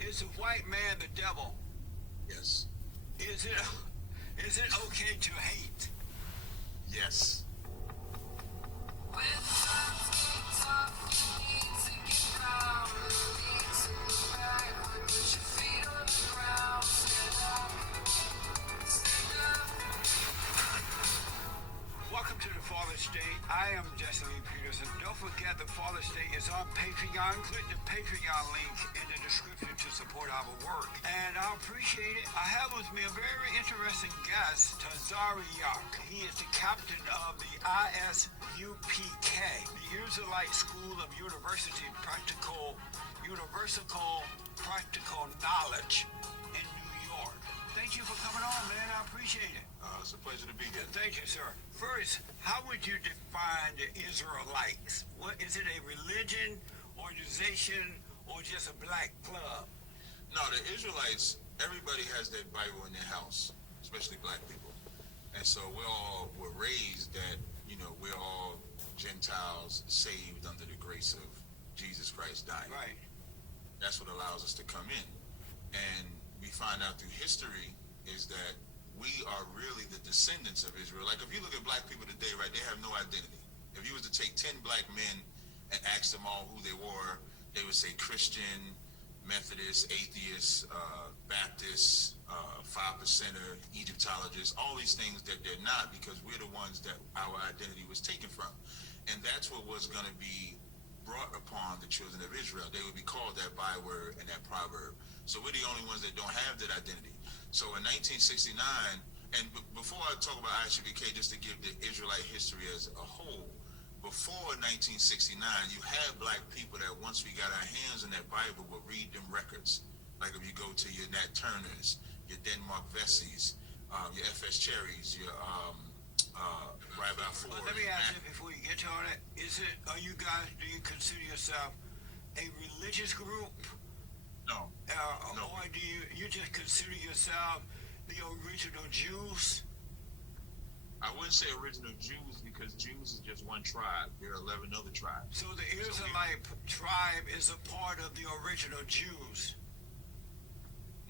Is the white man the devil? Yes. Is it okay to hate? Yes. Welcome to the Father State. I am Jeese Lee Peterson. Don't forget the Father State is on Patreon. Click the Patreon link in the description to support our work. And I appreciate it. I have with me a very interesting guest, Tazaryach. He is the captain of the ISUPK, the Israelite School of Universal Practical Knowledge in New York. Thank you for coming on, man. I appreciate it. It's a pleasure to be here. Thank you, sir. First, how would you define the Israelites? What is it, a religion, organization, or just a black club? No, the Israelites, everybody has their Bible in their house, especially black people. And so we're raised that, we're all Gentiles saved under the grace of Jesus Christ dying. Right. That's what allows us to come in. And we find out through history is that we are really the descendants of Israel. Like if you look at black people today, right, they have no identity. If you was to take 10 black men and ask them all who they were, they would say Christian, Methodist, atheist, Baptist, 5%er, Egyptologist, all these things that they're not, because we're the ones that our identity was taken from. And that's what was going to be brought upon the children of Israel. They would be called that byword and that proverb. So we're the only ones that don't have that identity. So in 1969, and before I talk about ISUPK, just to give the Israelite history as a whole, before 1969, you had black people that once we got our hands on that Bible would read them records. Like if you go to your Nat Turners, your Denmark Vessies, your FS Cherries, your Rabbi Ford. Well, let me ask you before you get to all that, do you consider yourself a religious group? No. No. Or do you just consider yourself the original Jews? I wouldn't say original Jews because Jews is just one tribe. There are 11 other tribes. So the Israelite tribe is a part of the original Jews?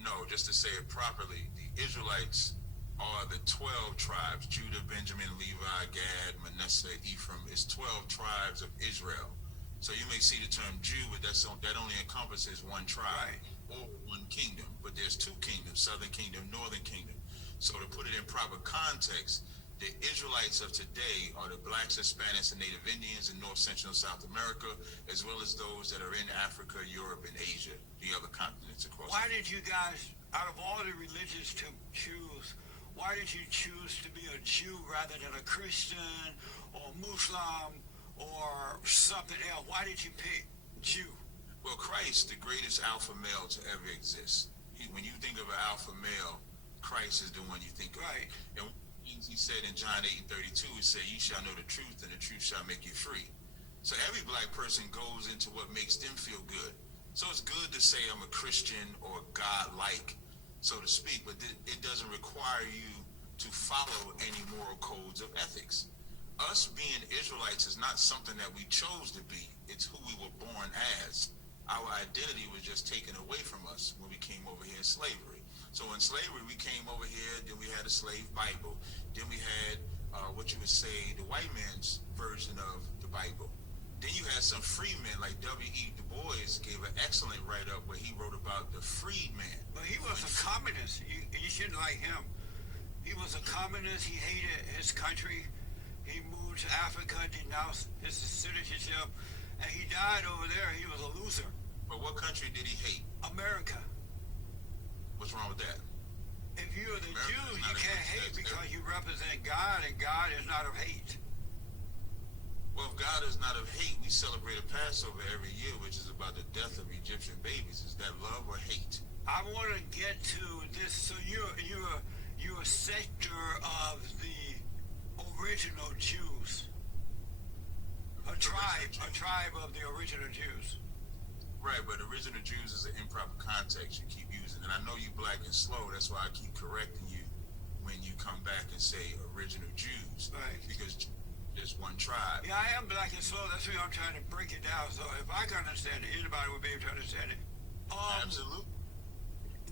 No, just to say it properly, the Israelites are the 12 tribes, Judah, Benjamin, Levi, Gad, Manasseh, Ephraim. It's 12 tribes of Israel. So you may see the term Jew, but that only encompasses one tribe or one kingdom. But there's two kingdoms, Southern Kingdom, Northern Kingdom. So to put it in proper context, the Israelites of today are the blacks, Hispanics, and Native Indians in North, Central, and South America, as well as those that are in Africa, Europe, and Asia, the other continents across. Why did you guys, out of all the religions to choose, why did you choose to be a Jew rather than a Christian or Muslim or something else? Why did you pick Jew? Well, Christ, the greatest alpha male to ever exist. When you think of an alpha male, Christ is the one you think of. Right. And he said in John 8:32, he said, "You shall know the truth, and the truth shall make you free." So every black person goes into what makes them feel good. So it's good to say I'm a Christian or God-like, so to speak, but it doesn't require you to follow any moral codes of ethics. Us being Israelites is not something that we chose to be. It's who we were born as. Our identity was just taken away from us when we came over here in slavery. So in slavery, we came over here, then we had a slave Bible. Then we had what you would say the white man's version of the Bible. Then you had some freedmen like W.E. Du Bois gave an excellent write-up where he wrote about the freedman. But he was a communist. You shouldn't like him. He was a communist. He hated his country. He moved to Africa, denounced his citizenship, and he died over there. He was a loser. But what country did he hate? America. What's wrong with that? If you're the America Jews, is you not a can't country. hate because you represent God, and God is not of hate. Well, if God is not of hate, we celebrate a Passover every year, which is about the death of Egyptian babies. Is that love or hate? I want to get to this. So you're a sector of the original Jews, a tribe of the original Jews. Right, but original Jews is an improper context you keep using, and I know you black and slow. That's why I keep correcting you when you come back and say original Jews. Right. Because There's one tribe. Yeah, I am black and slow. That's why I'm trying to break it down. So if I can understand it, anybody would be able to understand it. Absolutely.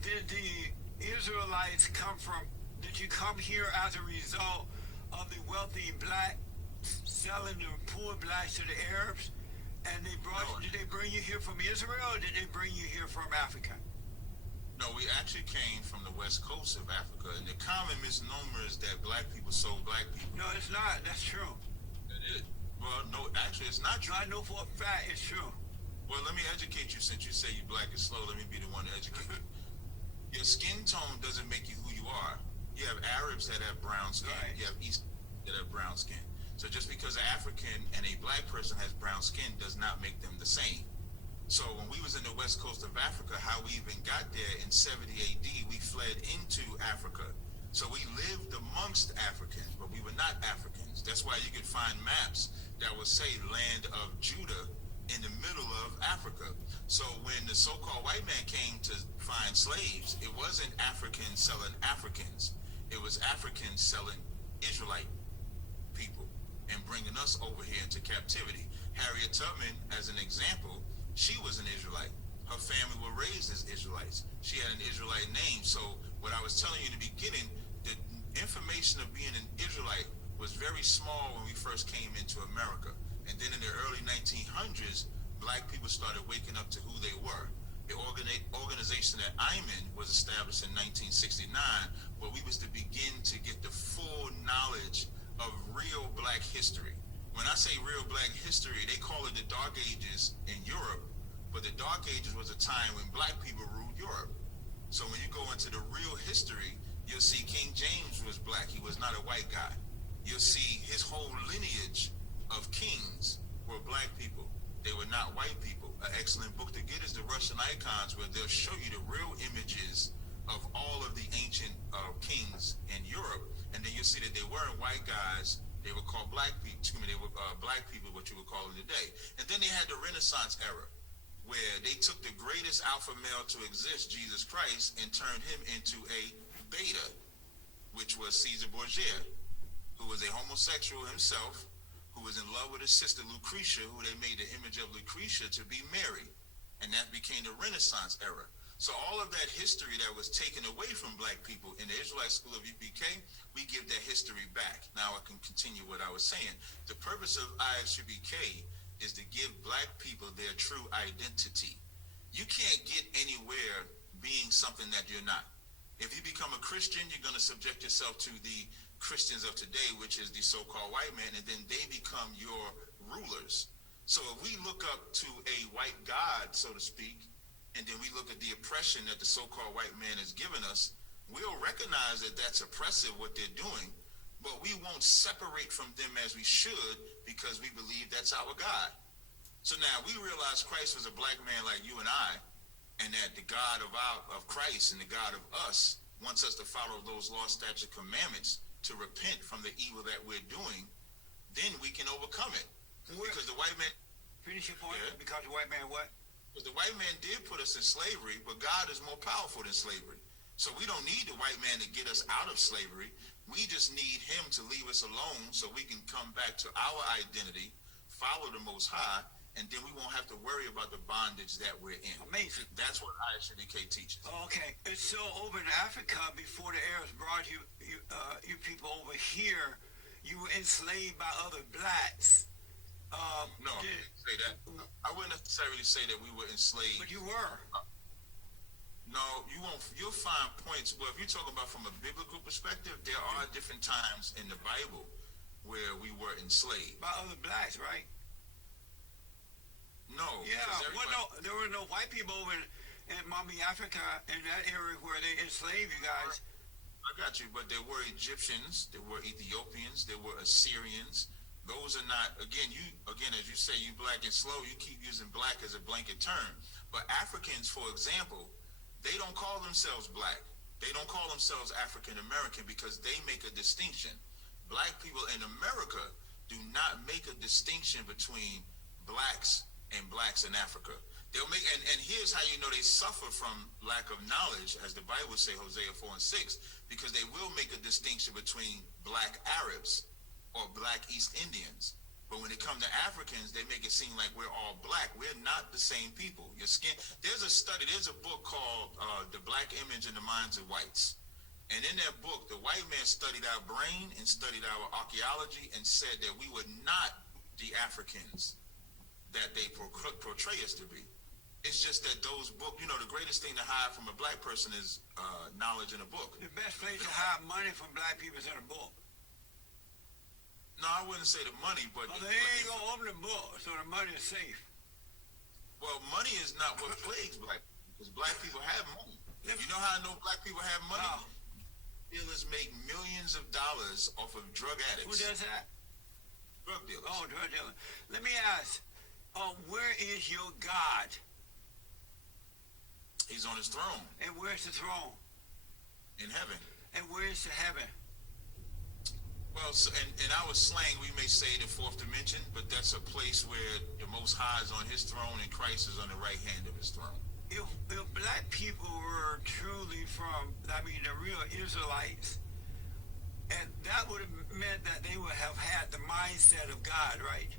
Did the Israelites come from? Did you come here as a result of the wealthy black selling the poor blacks to the Arabs? And they brought? No. Did they bring you here from Israel, or did they bring you here from Africa? No, we actually came from the west coast of Africa, and the common misnomer is that black people sold black people. No, it's not. That's true. It is. Well, no, actually, it's not true. I know for a fact it's true. Well, let me educate you. Since you say you black is slow, let me be the one to educate you. Your skin tone doesn't make you who you are. You have Arabs that have brown skin. Right. You have East that have brown skin. So just because an African and a black person has brown skin does not make them the same. So when we was in the west coast of Africa, how we even got there in 70 AD, we fled into Africa. So we lived amongst Africans, but we were not Africans. That's why you could find maps that would say land of Judah in the middle of Africa. So when the so-called white man came to find slaves, it wasn't Africans selling Africans. It was Africans selling Israelite people and bringing us over here into captivity. Harriet Tubman, as an example, she was an Israelite. Her family were raised as Israelites. She had an Israelite name. So what I was telling you in the beginning, the information of being an Israelite was very small when we first came into America. And then in the early 1900s, black people started waking up to who they were. The organization that I'm in was established in 1969, where we was to begin to get the full knowledge of real black history. When I say real black history, they call it the Dark Ages in Europe, but the Dark Ages was a time when black people ruled Europe. So when you go into the real history, you'll see King James was black. He was not a white guy. You'll see his whole lineage of kings were black people. They were not white people. An excellent book to get is the Russian Icons, where they'll show you the real images of all of the ancient kings in Europe. And then you'll see that they weren't white guys. They were called black people. They were black people, what you would call them today. And then they had the Renaissance era, where they took the greatest alpha male to exist, Jesus Christ, and turned him into a beta, which was Caesar Borgia, who was a homosexual himself, who was in love with his sister Lucretia, who they made the image of Lucretia to be Mary. And that became the Renaissance era. So all of that history that was taken away from black people in the Israelite School of UPK, we give that history back. Now I can continue what I was saying. The purpose of ISUPK is to give black people their true identity. You can't get anywhere being something that you're not. If you become a Christian, you're going to subject yourself to the Christians of today, which is the so-called white man, and then they become your rulers. So if we look up to a white God, so to speak, and then we look at the oppression that the so-called white man has given us, we'll recognize that that's oppressive, what they're doing, but we won't separate from them as we should because we believe that's our God. So now we realize Christ was a black man like you and I, and that the God of Christ and the God of us wants us to follow those law, statutes, commandments to repent from the evil that we're doing. Then we can overcome it. Because the white man... Finish your point. Yeah. Because the white man what? Because the white man did put us in slavery, but God is more powerful than slavery. So we don't need the white man to get us out of slavery. We just need him to leave us alone so we can come back to our identity, follow the Most High, and then we won't have to worry about the bondage that we're in. Amazing. That's what ISUPK teaches. Okay. So over in Africa, before the Arabs brought you people over here, you were enslaved by other blacks. No, I wouldn't say that. I wouldn't necessarily say that we were enslaved. But you were. No, you won't. You'll find points. Well, if you're talking about from a biblical perspective, there are different times in the Bible where we were enslaved By other blacks, right? No. Yeah. Well, no, there were no white people over in Mommy Africa in that area where they enslaved you guys. I got you, but there were Egyptians, there were Ethiopians, there were Assyrians. Those are not, again, as you say, you black and slow, you keep using black as a blanket term. But Africans, for example, they don't call themselves black. They don't call themselves African American because they make a distinction. Black people in America do not make a distinction between blacks and blacks in Africa. They'll make, and here's how you know they suffer from lack of knowledge, as the Bible say, Hosea 4 and 6, because they will make a distinction between black Arabs or black East Indians. But when it comes to Africans, they make it seem like we're all black. We're not the same people. Your skin. There's a book called The Black Image in the Minds of Whites. And in that book, the white man studied our brain and studied our archaeology and said that we were not the Africans that they portray us to be. It's just that those books, the greatest thing to hide from a black person is knowledge in a book. The best place to hide money from black people is in a book. No, I wouldn't say the money, but... Well, they ain't going to open the book, so the money is safe. Well, money is not what plagues black people, because black people have money. You know how I know black people have money? How? Dealers make millions of dollars off of drug addicts. Who does that? Drug dealers. Oh, drug dealer. Let me ask, where is your God? He's on his throne. And where's the throne? In heaven. And where's the heaven? Well, so, in our slang, we may say the fourth dimension, but that's a place where the Most High is on his throne and Christ is on the right hand of his throne. If black people were truly the real Israelites, and that would have meant that they would have had the mindset of God, right?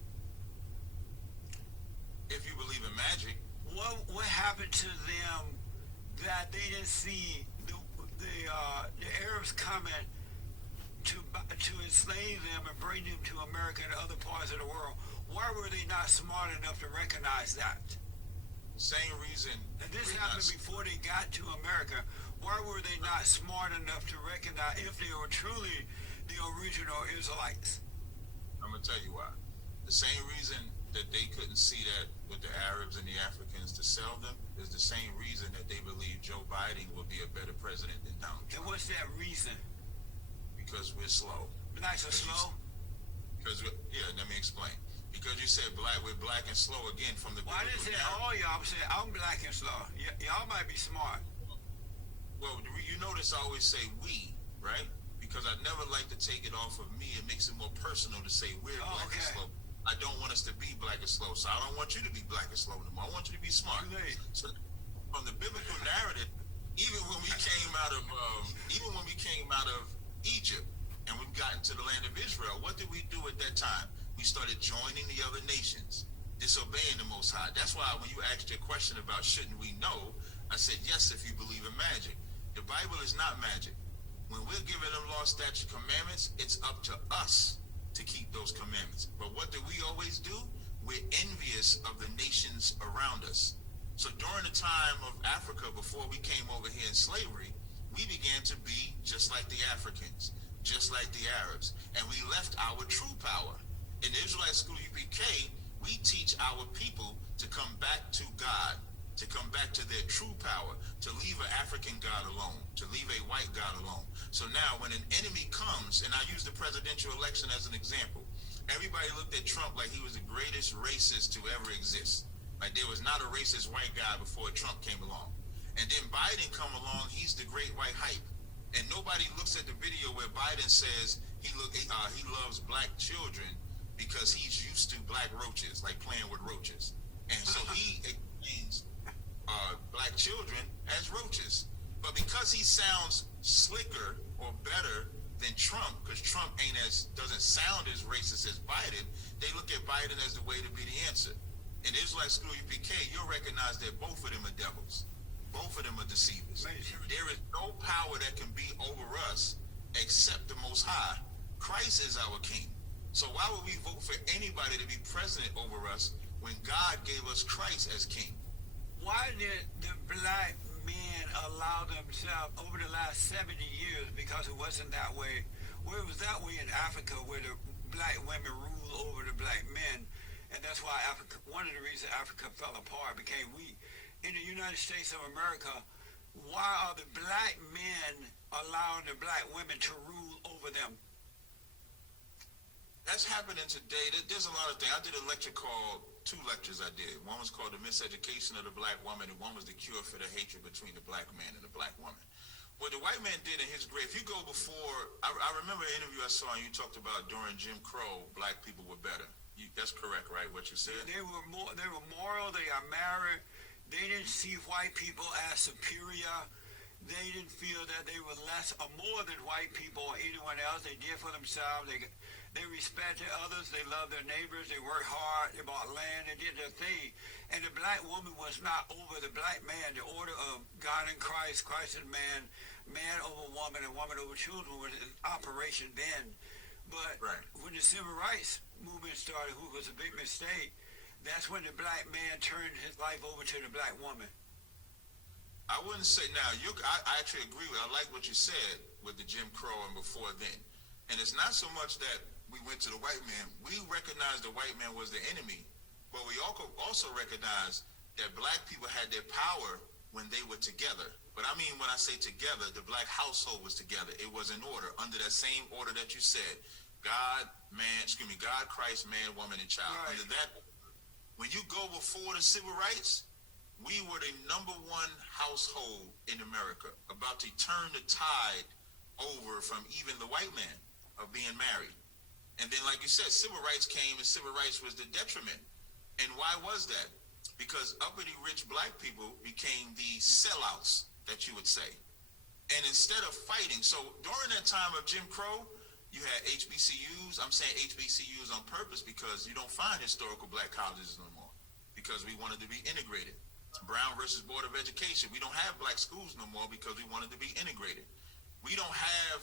If you believe in magic. What happened to them that they didn't see the Arabs coming to enslave them and bring them to America and other parts of the world? Why were they not smart enough to recognize that? Same reason. And this happened before they got to America. Why were they not smart enough to recognize if they were truly the original Israelites? I'm going to tell you why. The same reason that they couldn't see that with the Arabs and the Africans to sell them is the same reason that they believe Joe Biden will be a better president than Donald Trump. And what's that reason? Because we're slow. Blacks are slow? Let me explain. Because you said we're black and slow again from the... Well, I didn't say all y'all. I said I'm black and slow. Y'all might be smart. Well, you notice I always say we, right? Because I never like to take it off of me. It makes it more personal to say we're black and slow. I don't want us to be black and slow, so I don't want you to be black and slow anymore. I want you to be smart. So from the biblical narrative, even when we came out of Egypt and we got into the land of Israel, what did we do at that time? We started joining the other nations, disobeying the Most High. That's why when you asked your question about shouldn't we know, I said yes if you believe in magic. The Bible is not magic. When we're giving them law, statute, commandments, it's up to us to keep those commandments. But what do we always do? We're envious of the nations around us. So during the time of Africa, before we came over here in slavery, we began to be just like the Africans, just like the Arabs, and we left our true power. In the Israelite School UPK, we teach our people to come back to God, to come back to their true power, to leave an African God alone, to leave a white God alone. So now when an enemy comes, and I use the presidential election as an example, everybody looked at Trump like he was the greatest racist to ever exist. Like there was not a racist white guy before Trump came along. And then Biden come along, he's the great white hype. And nobody looks at the video where Biden says he loves black children because he's used to black roaches, like playing with roaches. And so he explains black children as roaches. But because he sounds slicker or better than Trump, because Trump doesn't sound as racist as Biden, they look at Biden as the way to be the answer. In Israelite School UPK, you'll recognize that both of them are devils. Both of them are deceivers. There is no power that can be over us except the Most High. Christ is our king. So why would we vote for anybody to be president over us when God gave us Christ as king? Why did the black men allow themselves over the last 70 years, because it wasn't that way, where it was that way in Africa, where the black women ruled over the black men, and that's why Africa, one of the reasons Africa fell apart, became weak. In the United States of America, why are the black men allowing the black women to rule over them? That's happening today. There's a lot of things. I did a lecture called, 2 lectures I did. One was called The Miseducation of the Black Woman, and one was The Cure for the Hatred Between the Black Man and the Black Woman. What the white man did in his grave, if you go before, I remember an interview I saw, and you talked about during Jim Crow, black people were better. That's correct, right, what you said? They were moral, they are married. They didn't see white people as superior. They didn't feel that they were less or more than white people or anyone else. They did for themselves. They respected others. They loved their neighbors. They worked hard. They bought land. They did their thing. And the black woman was not over the black man. The order of God in Christ, Christ and man, man over woman, and woman over children was in operation then. But when the civil rights movement started, which was a big mistake, that's when the black man turned his life over to the black woman. I wouldn't say now. I actually agree with. I like what you said with the Jim Crow and before then. And it's not so much that we went to the white man. We recognized the white man was the enemy, but we also recognized that black people had their power when they were together. But I mean, when I say together, the black household was together. It was in order, under that same order that you said. God, Christ, man, woman, and child. Right. Under that, when you go before the civil rights, we were the number one household in America, about to turn the tide over from even the white man of being married. And then, like you said, civil rights came, and civil rights was the detriment. And why was that? Because uppity rich black people became the sellouts, that you would say. And instead of fighting, so during that time of Jim Crow, you had HBCUs. I'm saying HBCUs on purpose because you don't find historical black colleges no more, because we wanted to be integrated. Brown versus Board of Education. We don't have black schools no more because we wanted to be integrated. We don't have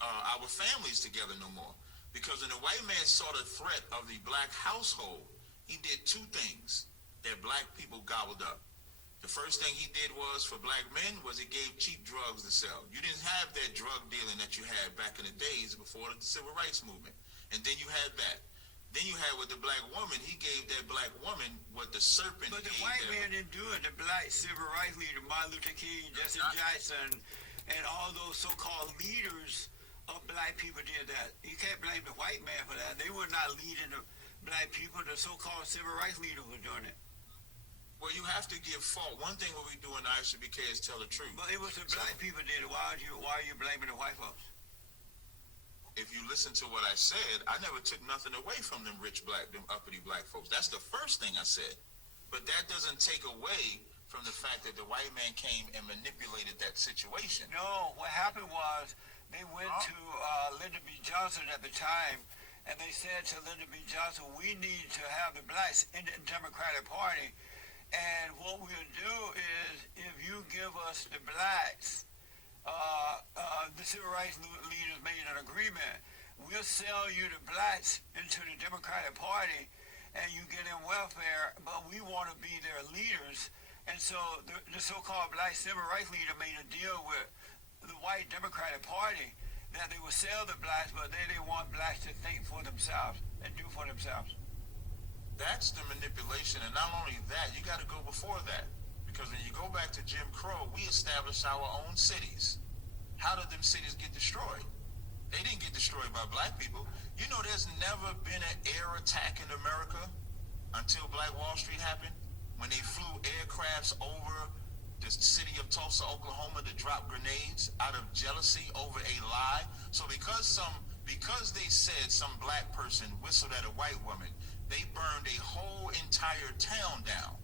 our families together no more because when the white man saw the threat of the black household, he did two things that black people gobbled up. The first thing he did was for black men was he gave cheap drugs to sell. You didn't have that drug dealing that you had back in the days before the civil rights movement. And then you had that. Then you had with the black woman, he gave that black woman what the serpent gave. But the gave white man didn't do it. The black civil rights leader, Martin Luther King, Jesse Jackson, and all those so-called leaders of black people did that. You can't blame the white man for that. They were not leading the black people. The so-called civil rights leaders were doing it. Well, you have to give fault. One thing what we do in ISBK is tell the truth. But it was the black people did it. Why are you blaming the white folks? If you listen to what I said, I never took nothing away from them rich black, them uppity black folks. That's the first thing I said. But that doesn't take away from the fact that the white man came and manipulated that situation. No, what happened was they went to Lyndon B. Johnson at the time, and they said to Lyndon B. Johnson, we need to have the blacks in the Democratic Party, and what we'll do is if you give us the blacks, the civil rights leaders made an agreement. We'll sell you the blacks into the Democratic Party, and you get in welfare, but we want to be their leaders. And so the so-called black civil rights leader made a deal with the white Democratic Party that they would sell the blacks, but they didn't want blacks to think for themselves and do for themselves. That's the manipulation, and not only that, you got to go before that. Because when you go back to Jim Crow, we established our own cities. How did them cities get destroyed? They didn't get destroyed by black people. You know there's never been an air attack in America until Black Wall Street happened, when they flew aircrafts over the city of Tulsa, Oklahoma to drop grenades out of jealousy over a lie. So because they said some black person whistled at a white woman, they burned a whole entire town down.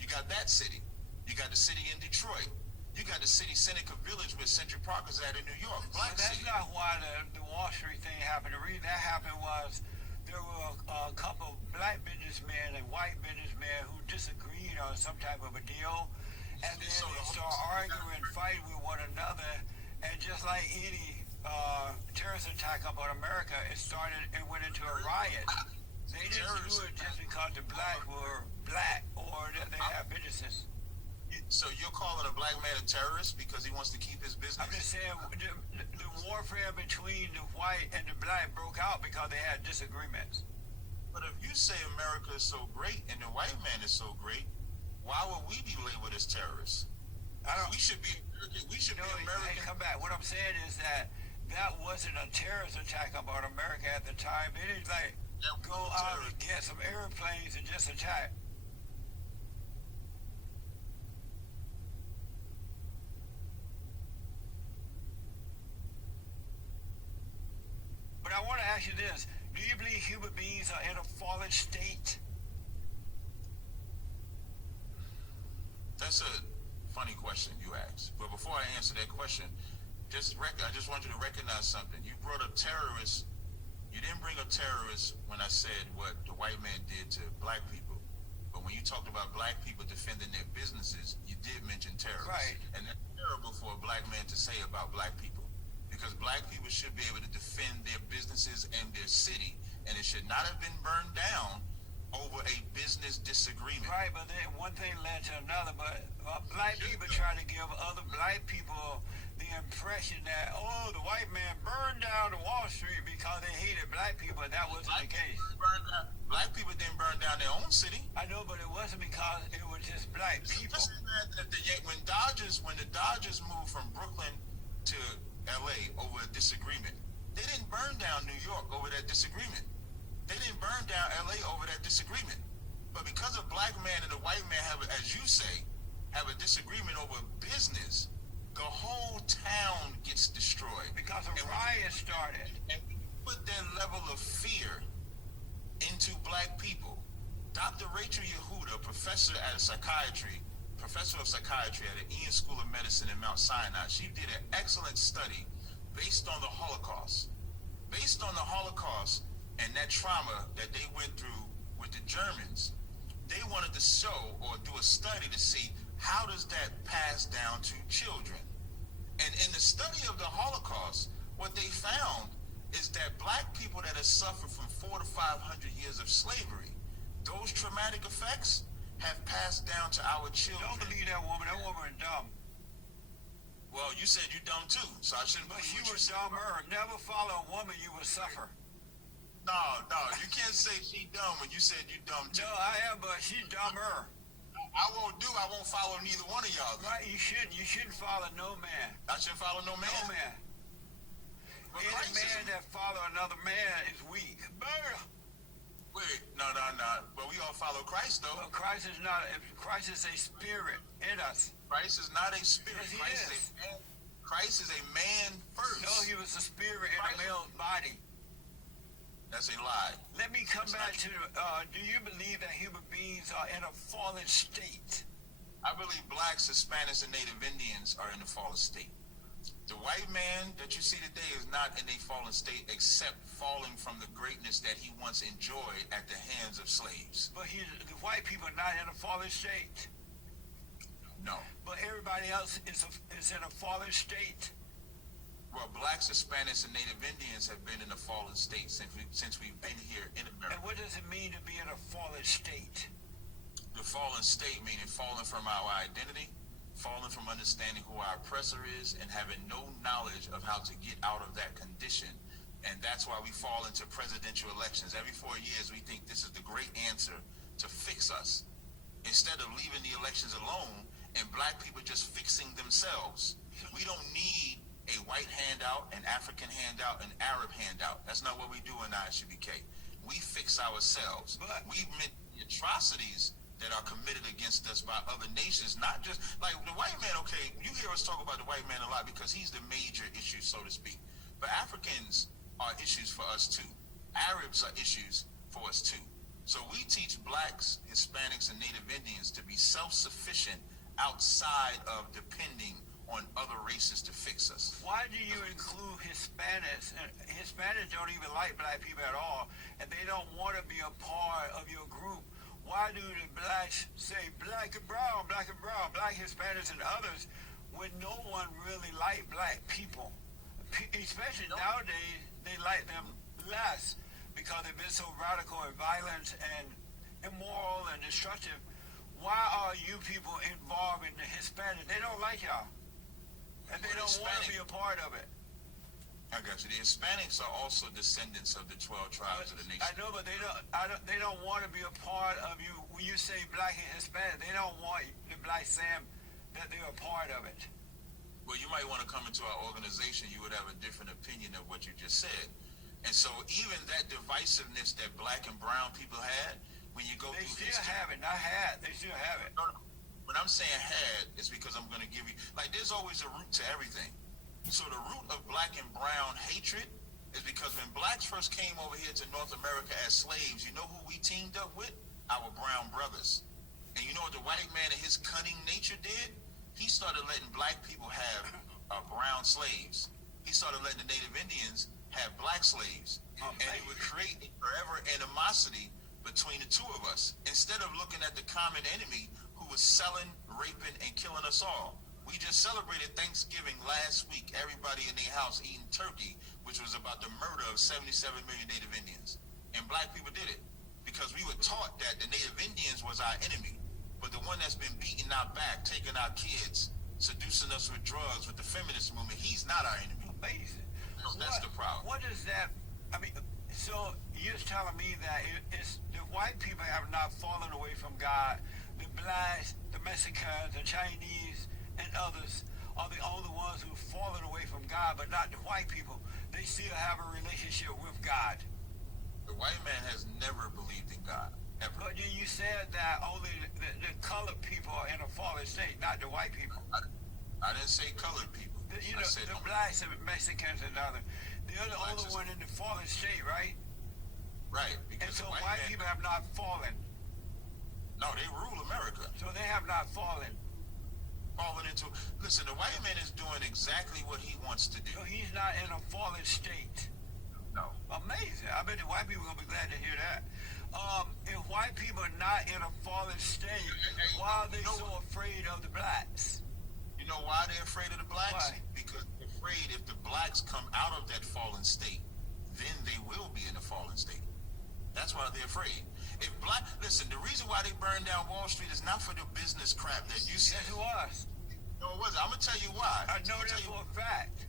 You got that city. You got the city in Detroit. You got the city Seneca Village where Central Park is at in New York. Black that's city. Not why the Wall Street thing happened. The reason that happened was there were a couple black businessmen and white businessmen who disagreed on some type of a deal, and then they started arguing and fighting with one another. And just like any terrorist attack upon America, it went into a riot. They didn't do it just because the black were black or that they have businesses. So you're calling a black man a terrorist because he wants to keep his business? I'm just saying the warfare between the white and the black broke out because they had disagreements. But if you say America is so great and the white man is so great, why would we be labeled as terrorists? We should be American. We should be American. Hey, come back. What I'm saying is that wasn't a terrorist attack about America at the time. They didn't go out and get some airplanes and just attack. But I want to ask you this. Do you believe human beings are in a fallen state? That's a funny question you asked. But before I answer that question, I just want you to recognize something. You brought up terrorists. You didn't bring up terrorists when I said what the white man did to black people. But when you talked about black people defending their businesses, you did mention terrorists. Right. And that's terrible for a black man to say about black people. Because black people should be able to defend their businesses and their city. And it should not have been burned down over a business disagreement. Right, but then one thing led to another. But black people try to give other black people the impression that, oh, the white man burned down the Wall Street because they hated black people, and that wasn't the case. Black people didn't burn down their own city. I know, but it wasn't because it was just black people. When the Dodgers moved from Brooklyn to LA over a disagreement, they didn't burn down New York over that disagreement. They didn't burn down LA over that disagreement. But because a black man and a white man have, as you say, have a disagreement over business, the whole town gets destroyed. Because a riot started. And when you put that level of fear into black people, Dr. Rachel Yehuda, professor of psychiatry at the Ian School of Medicine in Mount Sinai, she did an excellent study based on the Holocaust. Based on the Holocaust and that trauma that they went through with the Germans, they wanted to show or do a study to see how does that pass down to children. And in the study of the Holocaust, what they found is that black people that have suffered from 400 to 500 years of slavery, those traumatic effects have passed down to our children. Don't believe that woman. That woman is dumb. Well, you said you're dumb too, so I shouldn't But believe she what was you said. dumber. Never follow a woman, you will suffer. No, you can't say she dumb when you said you dumb too. No, I am, but she's dumber. I won't follow neither one of y'all. Right, you shouldn't. You shouldn't follow no man. I shouldn't follow no man. No man. But Any Christ man that follow another man is weak. Wait, no. But we all follow Christ though. But Christ is not. Christ is a spirit in us. Christ is not a spirit. Yes, he Christ is. is a man. Christ is a man first. No, he was a spirit in a Christ- male's body. That's a lie. Let me come That's back not to, do you believe that human beings are in a fallen state? I believe blacks, Hispanics, and Native Indians are in a fallen state. The white man that you see today is not in a fallen state except falling from the greatness that he once enjoyed at the hands of slaves. But the white people are not in a fallen state. No. But everybody else is in a fallen state. Well, blacks, Hispanics, and Native Indians have been in a fallen state since we've been here in And America. what does it mean to be in a fallen state? The fallen state meaning falling from our identity, falling from understanding who our oppressor is, and having no knowledge of how to get out of that condition. And that's why we fall into presidential elections. Every 4 years, we think this is the great answer to fix us. Instead of leaving the elections alone and black people just fixing themselves. We don't need a white handout, an African handout, an Arab handout. That's not what we do in ISUBK. We fix ourselves. But We've met the atrocities that are committed against us by other nations, not just like the white man. Okay, you hear us talk about the white man a lot because he's the major issue, so to speak. But Africans are issues for us too. Arabs are issues for us too. So we teach blacks, Hispanics, and Native Indians to be self-sufficient outside of depending on other races to fix us. why do you include Hispanics? Hispanics don't even like black people at all, and they don't want to be a part of your group. Why do the blacks say black and brown, black Hispanics and others, when no one really like black people? Especially nowadays, they like them less because they've been so radical and violent and immoral and destructive. Why are you people involved in the Hispanic? They don't like y'all. And they don't want to be a part of it. I got you. The Hispanics are also descendants of the 12 tribes of the nation. I know, but they don't want to be a part of you. When you say black and Hispanic, they don't want the black Sam that they're a part of it. Well, you might want to come into our organization. You would have a different opinion of what you just said. And so even that divisiveness that black and brown people had, when you go They through still history, have it. Not had. They still have it. No. When I'm saying had, it's because I'm going to give you, like, there's always a root to everything. So the root of black and brown hatred is because when blacks first came over here to North America as slaves, you know who we teamed up with? Our brown brothers. And you know what the white man in his cunning nature did? He started letting black people have brown slaves. He started letting the Native Indians have black slaves. And it would create a forever animosity between the two of us. Instead of looking at the common enemy who was selling, raping, and killing us all. We just celebrated Thanksgiving last week, everybody in their house eating turkey, which was about the murder of 77 million Native Indians. And black people did it because we were taught that the Native Indians was our enemy. But the one that's been beating our back, taking our kids, seducing us with drugs, with the feminist movement, he's not our enemy. Amazing. So that's the problem. What is that? I mean, so you're telling me that it's the white people have not fallen away from God. The blacks, the Mexicans, the Chinese, and others are the only ones who've fallen away from God, but not the white people. They still have a relationship with God. The white man has never believed in God, ever. But you said that only the colored people are in a fallen state, not the white people. I didn't say colored people. You know, the blacks and Mexicans and others, they're the only one in the fallen state, right? Right. And so white people have not fallen. No, they rule America. So they have not fallen. Listen, the white man is doing exactly what he wants to do. So he's not in a fallen state. No. Amazing. I bet the white people are going to be glad to hear that. If white people are not in a fallen state, why are they so afraid of the blacks? You know why they're afraid of the blacks? Why? Because they're afraid if the blacks come out of that fallen state, then they will be in a fallen state. That's why they're afraid. Listen, the reason why they burned down Wall Street is not for the business crap that you said. Yes, it was. No, it wasn't. I'm going to tell you why. I know that for a fact.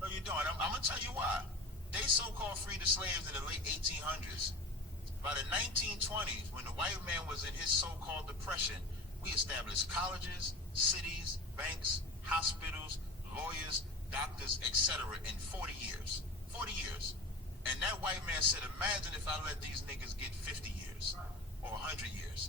No, you don't. I'm going to tell you why. They so-called freed the slaves in the late 1800s. By the 1920s, when the white man was in his so-called depression, we established colleges, cities, banks, hospitals, lawyers, doctors, etc. in 40 years. 40 years. And that white man said, imagine if I let these niggas get 50 years or 100 years.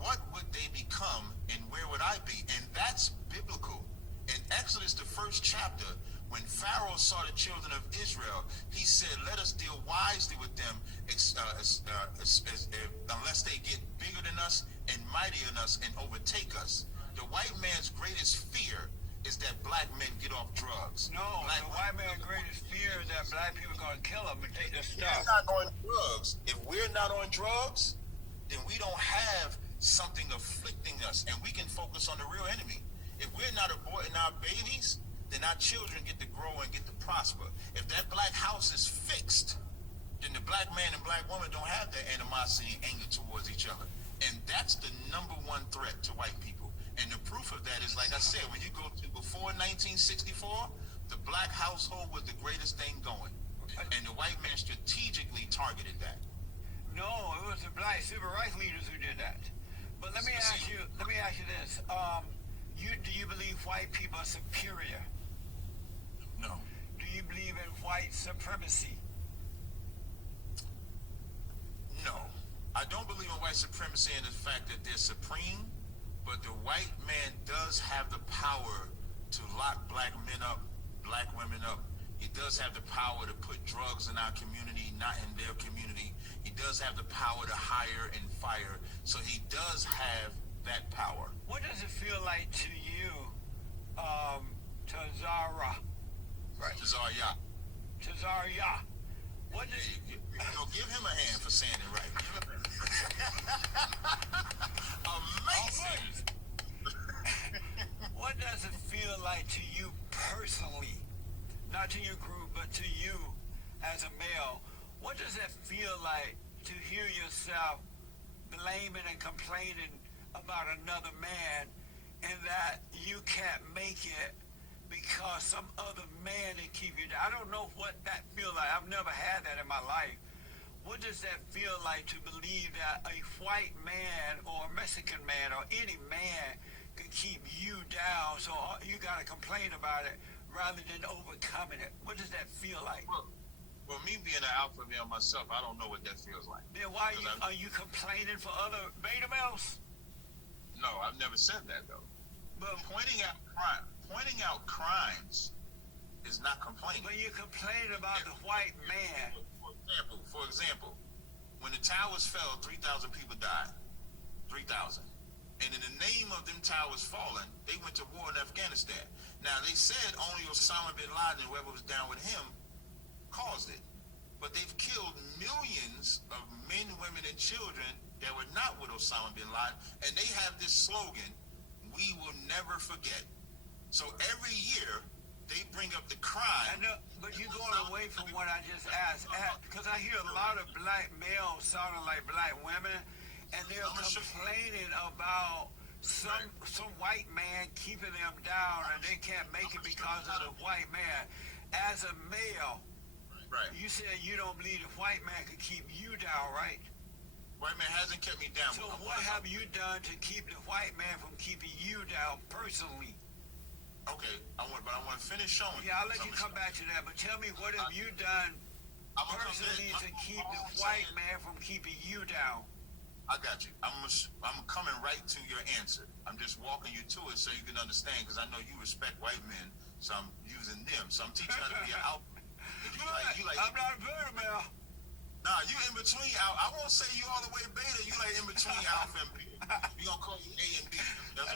What would they become and where would I be? And that's biblical. In Exodus, the first chapter, when Pharaoh saw the children of Israel, he said, let us deal wisely with them unless they get bigger than us and mightier than us and overtake us. The white man's greatest fear is that black men get off drugs. No, the white man's greatest fear is that black people are going to kill them and take their stuff. We're not on drugs. If we're not on drugs, then we don't have something afflicting us, and we can focus on the real enemy. If we're not aborting our babies, then our children get to grow and get to prosper. If that black house is fixed, then the black man and black woman don't have that animosity and anger towards each other. And that's the number one threat to white people. And the proof of that is, like I said, when you go to before 1964, the black household was the greatest thing going. And the white man strategically targeted that. No, it was the black civil rights leaders who did that. But let me ask you this. Do you believe white people are superior? No. Do you believe in white supremacy? No. I don't believe in white supremacy and the fact that they're supreme, but the white man does have the power to lock black men up, black women up. He does have the power to put drugs in our community, not in their community. He does have the power to hire and fire. So he does have that power. What does it feel like to you, Tazaryach? Right. Tazaryach. Tazaryach. What does give him a hand for saying it right. Give him amazing. What does it feel like to you personally? Not to your group, but to you as a male. What does it feel like to hear yourself blaming and complaining about another man and that you can't make it because some other man didn't keep you down? I don't know what that feels like. I've never had that in my life. What does that feel like to believe that a white man or a Mexican man or any man can keep you down, so you got to complain about it rather than overcoming it? What does that feel like? Well, me being an alpha male myself, I don't know what that feels like. Then why are you complaining for other beta males? No, I've never said that though. But pointing out crimes is not complaining. But you complain about the white man. For example, when the towers fell, 3,000 people died. 3,000. And in the name of them towers falling, they went to war in Afghanistan. Now, they said only Osama bin Laden and whoever was down with him caused it. But they've killed millions of men, women, and children that were not with Osama bin Laden, and they have this slogan, "We will never forget." So every year, they bring up the crime. I know, but you're going away from what I just asked, because I hear a lot of black males sounding like black women, and they're complaining about some white man keeping them down, and they can't make it because of the white man. As a male, Right. you said you don't believe the white man could keep you down, right? White man hasn't kept me down. So what have you done to keep the white man from keeping you down personally? Okay, I want to finish showing. Yeah, I'll let you come back to that, but tell me, what have you done personally to keep the white man from keeping you down? I got you. I'm coming right to your answer. I'm just walking you to it so you can understand, because I know you respect white men, so I'm using them. So I'm teaching you how to be an alpha. I'm not a beta male. Nah, you in between. I won't say you all the way beta. You like in between alpha and beta. We gonna call you A and B. That's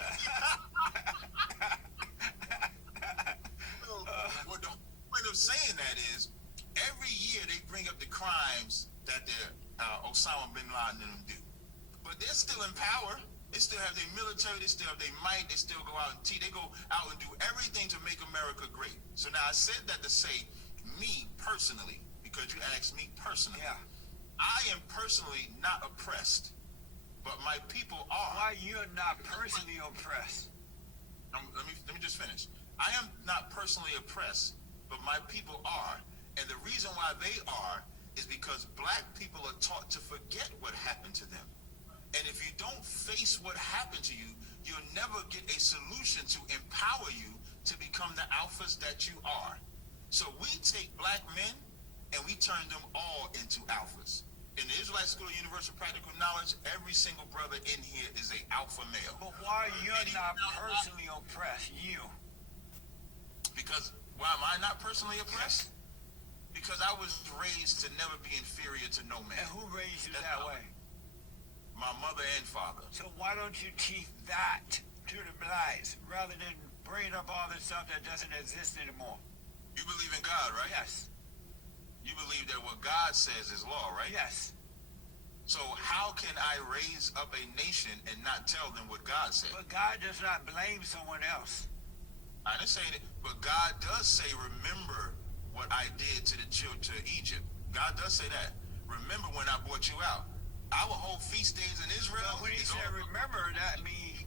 what the point of saying that is, every year they bring up the crimes that the Osama bin Laden and them do. But they're still in power. They still have their military. They still have their might. They still go out and teach. They go out and do everything to make America great. So now I said that to say, me personally, because you asked me personally. Yeah. I am personally not oppressed, but my people are. Why you're not personally oppressed? Let me just finish. I am not personally oppressed, but my people are. And the reason why they are is because black people are taught to forget what happened to them. And if you don't face what happened to you, you'll never get a solution to empower you to become the alphas that you are. So we take black men and we turn them all into alphas. In the Israelite School of Universal Practical Knowledge, every single brother in here is an alpha male. But why you're not personally oppressed, you? Because, why am I not personally oppressed? Because I was raised to never be inferior to no man. And who raised you that way? My mother and father. So why don't you teach that to the blacks rather than bring up all this stuff that doesn't exist anymore? You believe in God, right? Yes. You believe that what God says is law, right? Yes. So how can I raise up a nation and not tell them what God said? But God does not blame someone else. I didn't say that, but God does say, remember what I did to the children to Egypt. God does say that. Remember when I brought you out. Our whole feast days in Israel. Well, when he said remember, that means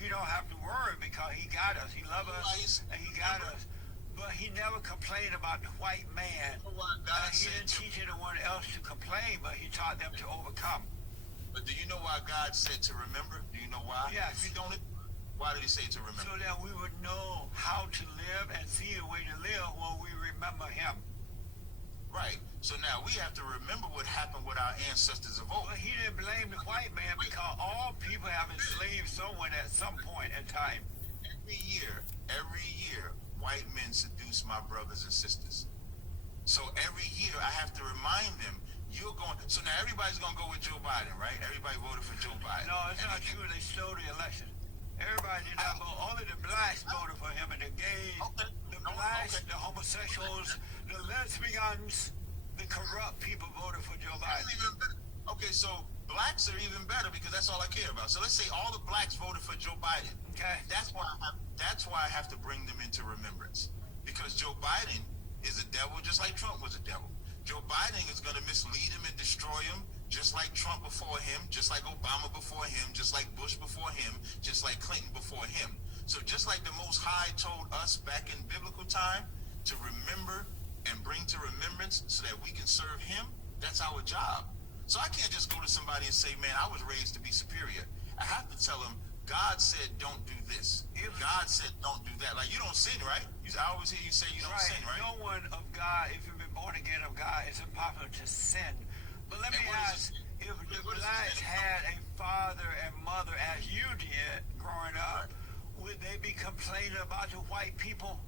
we don't have to worry because he got us. He loves us and he got us. But he never complained about the white man. He didn't teach anyone else to complain, but he taught them to overcome. But do you know why God said to remember? Do you know why? Yes. If you don't, why did he say to remember? So that we would know how to live and see a way to live when we remember him. Right. So now we have to remember what happened with our ancestors of old. But he didn't blame the white man because all people have enslaved someone at some point in time. Every year, white men seduce my brothers and sisters. So every year I have to remind them, you're going, so now everybody's going to go with Joe Biden, right? Everybody voted for Joe Biden. No, it's not true. They stole the election. Everybody did not vote. Only the blacks voted for him, and the gays, the blacks, the homosexuals, the lesbians, the corrupt people voted for Joe Biden. Okay, so blacks are even better because that's all I care about. So let's say all the blacks voted for Joe Biden. Okay. That's why I have to bring them into remembrance, because Joe Biden is a devil just like Trump was a devil. Joe Biden is going to mislead him and destroy him just like Trump before him, just like Obama before him, just like Bush before him, just like Clinton before him. So just like the Most High told us back in biblical time to remember and bring to remembrance so that we can serve him, that's our job. So I can't just go to somebody and say, man, I was raised to be superior. I have to tell them, God said don't do this. God said don't do that. Like, you don't sin, right? I always hear you say you don't sin, right? No one of God, if you've been born again of God, it's impossible to sin. But let me ask, if the blacks had a father and mother as you did growing up, would they be complaining about the white people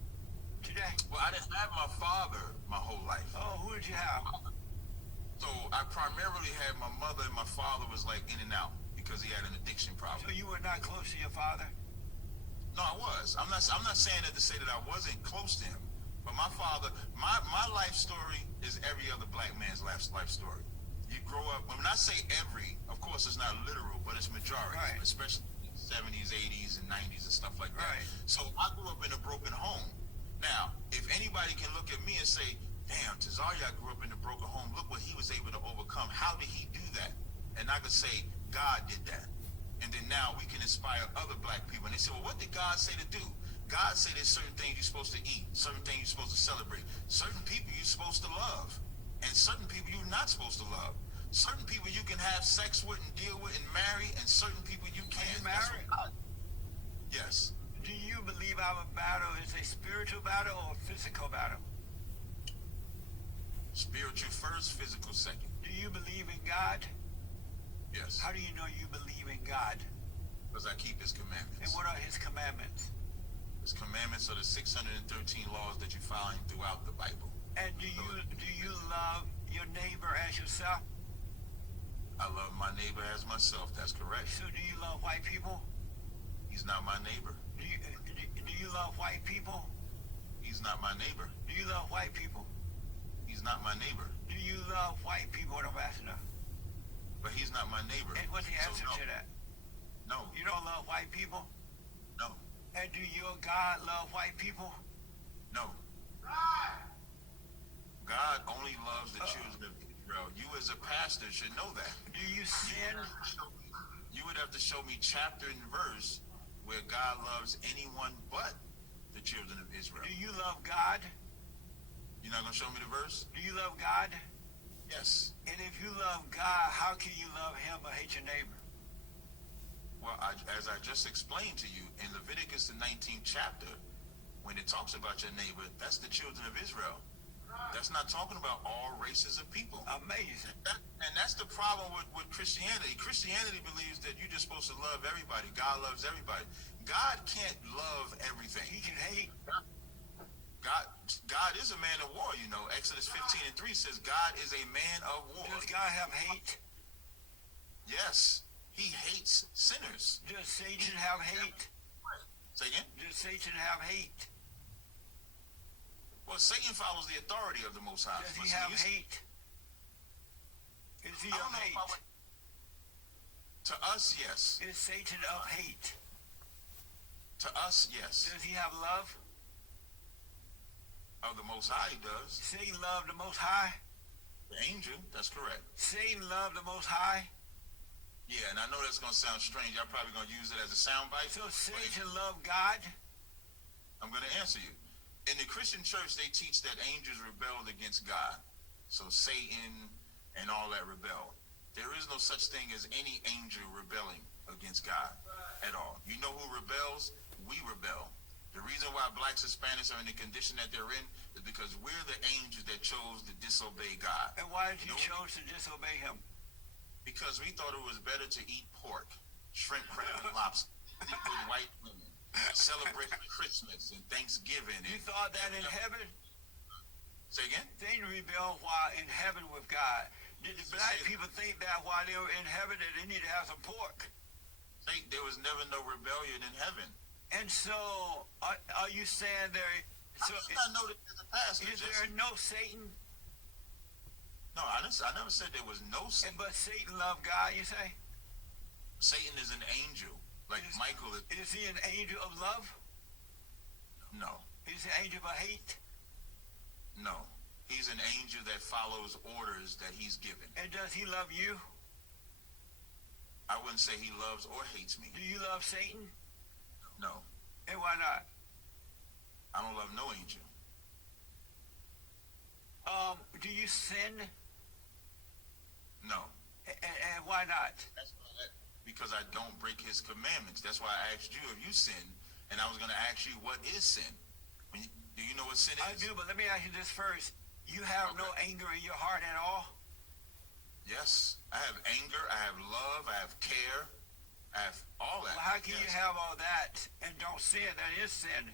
today? Well, I didn't have my father my whole life. Oh, who did you have? So I primarily had my mother, and my father was like in and out because he had an addiction problem. So you were not close to your father? No, I was. I'm not saying that to say that I wasn't close to him, But my father, my life story is every other black man's life story. You grow up, when I say every, of course it's not literal, but it's majority, Right. especially in the 70s, 80s, and 90s and stuff like that. Right. So I grew up in a broken home. Now, if anybody can look at me and say, damn, Tazaryach grew up in a broken home, look what he was able to overcome. How did he do that? And I could say, God did that. And then now we can inspire other black people. And they say, well, what did God say to do? God said there's certain things you're supposed to eat, certain things you're supposed to celebrate, certain people you're supposed to love, and certain people you're not supposed to love. Certain people you can have sex with and deal with and marry, and certain people you can't. Are you married? Yes. Do you believe our battle is a spiritual battle or a physical battle? Spiritual first, physical second. Do you believe in God? Yes. How do you know you believe in God? Because I keep his commandments. And what are his commandments? His commandments are the 613 laws that you find throughout the Bible. And do you love your neighbor as yourself? I love my neighbor as myself. That's correct. So do you love white people? He's not my neighbor. Do you love white people? He's not my neighbor. Do you love white people? He's not my neighbor. Do you love white people, Ambassador? But he's not my neighbor. And what's the answer no. to that? No. You don't love white people? No. And do your God love white people? No. God only loves the children of Israel. You as a pastor should know that. Do you sin? You would have to show me chapter and verse where God loves anyone but the children of Israel. Do you love God? You're not going to show me the verse? Do you love God? Yes. And if you love God, how can you love him but hate your neighbor? Well, as I just explained to you, in Leviticus, the 19th chapter, when it talks about your neighbor, that's the children of Israel. That's not talking about all races of people. Amazing. And that's the problem with Christianity. Christianity believes that you're just supposed to love everybody. God loves everybody. God can't love everything. He can hate. God is a man of war, you know. Exodus 15:3 says God is a man of war. Does God have hate? Yes. He hates sinners. Does Satan have hate? Say again? Does Satan have hate? Well, Satan follows the authority of the Most High. Does he have hate? Is he I of don't know hate? if I would... To us, yes. Is Satan of hate? To us, yes. Does he have love? Of the Most High, he does. Satan loved the Most High? The angel, that's correct. Satan loved the Most High? Yeah, and I know that's going to sound strange. I'm probably going to use it as a soundbite. So Satan loved God? I'm going to answer you. In the Christian church, they teach that angels rebelled against God. So Satan and all that rebel. There is no such thing as any angel rebelling against God at all. You know who rebels? We rebel. The reason why blacks and Hispanics are in the condition that they're in is because we're the angels that chose to disobey God. And why did you choose to disobey him? Because we thought it was better to eat pork, shrimp, crab, and lobster with white women, celebrate Christmas and Thanksgiving. You thought that in heaven? Say again? They rebelled while in heaven with God. Did the black people think that while they were in heaven that they need to have some pork? There was never no rebellion in heaven. And so, are you saying there? So I know that there's a pastor. Is there no Satan? No, I never said there was no Satan. But Satan loved God, you say? Satan is an angel, like Michael is. Is he an angel of love? No. Is he an angel of hate? No. He's an angel that follows orders that he's given. And does he love you? I wouldn't say he loves or hates me. Do you love Satan? No. And why not? I don't love no angel. Do you sin? No. And why not? Because I don't break his commandments. That's why I asked you if you sin, and I was going to ask you what is sin. Do you know what sin is? I do, but let me ask you this first. You have no anger in your heart at all? Yes. I have anger, I have love, I have care, I have all that. Well, how can you have all that and don't sin? That is sin.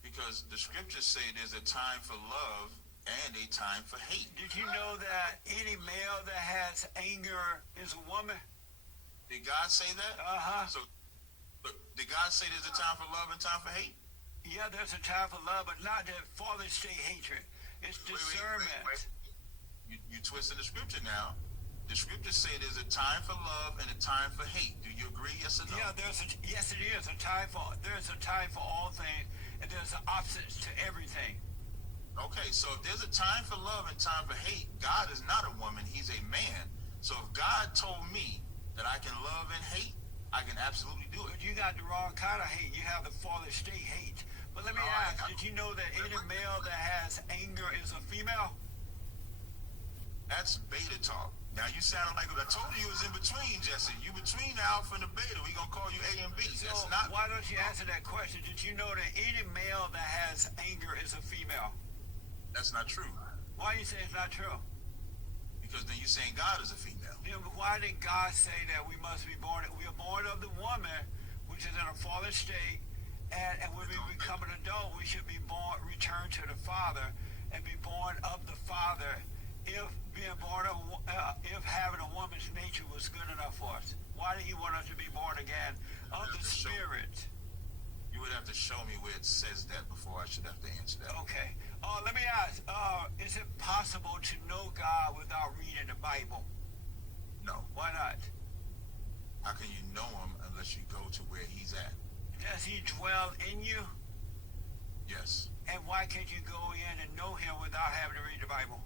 Because the scriptures say there's a time for love and a time for hate. Did you know that any male that has anger is a woman? Did God say that? Uh-huh. So, but did God say there's a time for love and time for hate? Yeah, there's a time for love, but not that father state hatred. It's discernment. Wait. You twisting the scripture now. The scriptures say there's a time for love and a time for hate. Do you agree? Yes or no? Yeah, yes, it is there's a time for all things, and there's an opposite to everything. Okay, so if there's a time for love and time for hate, God is not a woman, he's a man. So if God told me that I can love and hate, I can absolutely do it. But you got the wrong kind of hate. You have the father state hate. But let me ask, did you know that any male that has anger is a female? That's beta talk. Now you sound like I told you was in between, Jesse. You between the alpha and the beta. We gonna call you A and B. So that's not. Why don't you answer that question? Did you know that any male that has anger is a female? That's not true. Why you say it's not true? Because then you're saying God is a female. Then why did God say that we must be born? We are born of the woman, which is in a fallen state, and when we become an adult, we should be born, return to the Father, and be born of the Father. If being born of, if having a woman's nature was good enough for us, why did He want us to be born again of the Spirit? You would have to show me where it says that before I should have to answer that. Okay. Let me ask, is it possible to know God without reading the Bible? No. Why not? How can you know Him unless you go to where He's at? Does He dwell in you? Yes. And why can't you go in and know Him without having to read the Bible?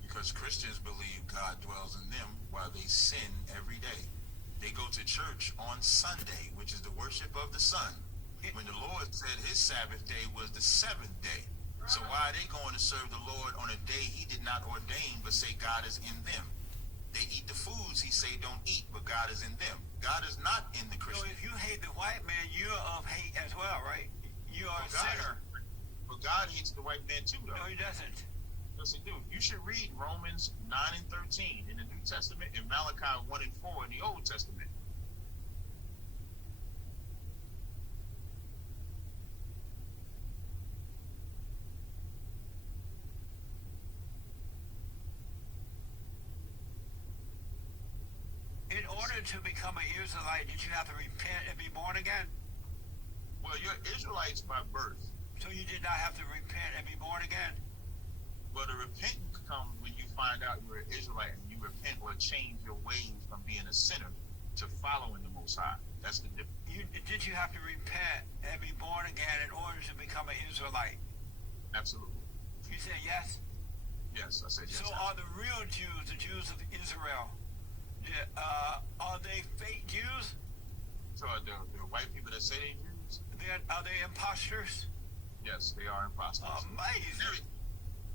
Because Christians believe God dwells in them while they sin every day. They go to church on Sunday, which is the worship of the sun, when the Lord said His Sabbath day was the seventh day. So why are they going to serve the Lord on a day He did not ordain, but say God is in them? They eat the foods He say don't eat, but God is in them. God is not in the Christian. So if you hate the white man, you're of hate as well, right? You are a sinner. But God hates the white man too, though. No, He doesn't. Yes, He do. You should read Romans 9 and 13 in the New Testament and Malachi 1 and 4 in the Old Testament. In order to become an Israelite, did you have to repent and be born again? Well, you're Israelites by birth. So you did not have to repent and be born again? Well, the repentance comes when you find out you're an Israelite and you repent or change your ways from being a sinner to following the Most High. That's the difference. Did you have to repent and be born again in order to become an Israelite? Absolutely. You said yes? Yes, I said yes. So are the real Jews, the Jews of Israel, are they fake Jews? So the white people that say they Jews? Are they imposters? Yes, they are imposters. Amazing.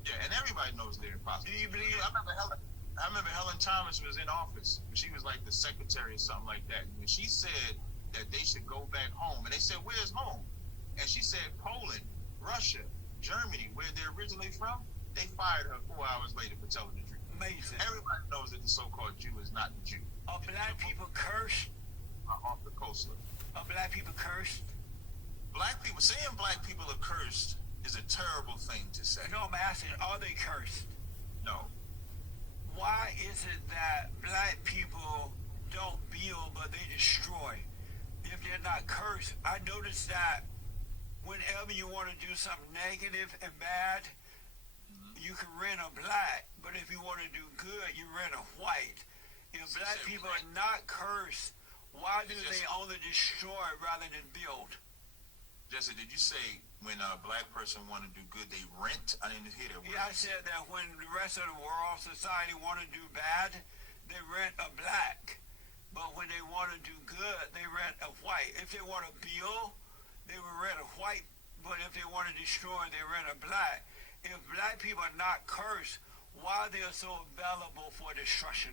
Yeah, and everybody knows they're imposters. Do you believe? I remember Helen Thomas was in office. She was like the secretary or something like that. And she said that they should go back home. And they said, where's home? And she said, Poland, Russia, Germany, where they're originally from. They fired her 4 hours later for telling the truth. Amazing. Everybody knows that the so-called Jew is not the Jew. Are black people cursed? Off the coast. Are black people cursed? Saying black people are cursed is a terrible thing to say. No, I'm asking, are they cursed? No. Why is it that black people don't build but they destroy? If they're not cursed, I noticed that whenever you want to do something negative and bad, you can rent a black, but if you want to do good, you rent a white. If black people are not cursed, why do they only destroy rather than build? Jesse, did you say when a black person want to do good, they rent? I didn't hear that word. Yeah, I said that when the rest of the world, society want to do bad, they rent a black. But when they want to do good, they rent a white. If they want to build, they will rent a white. But if they want to destroy, they rent a black. If black people are not cursed, why they are so available for destruction?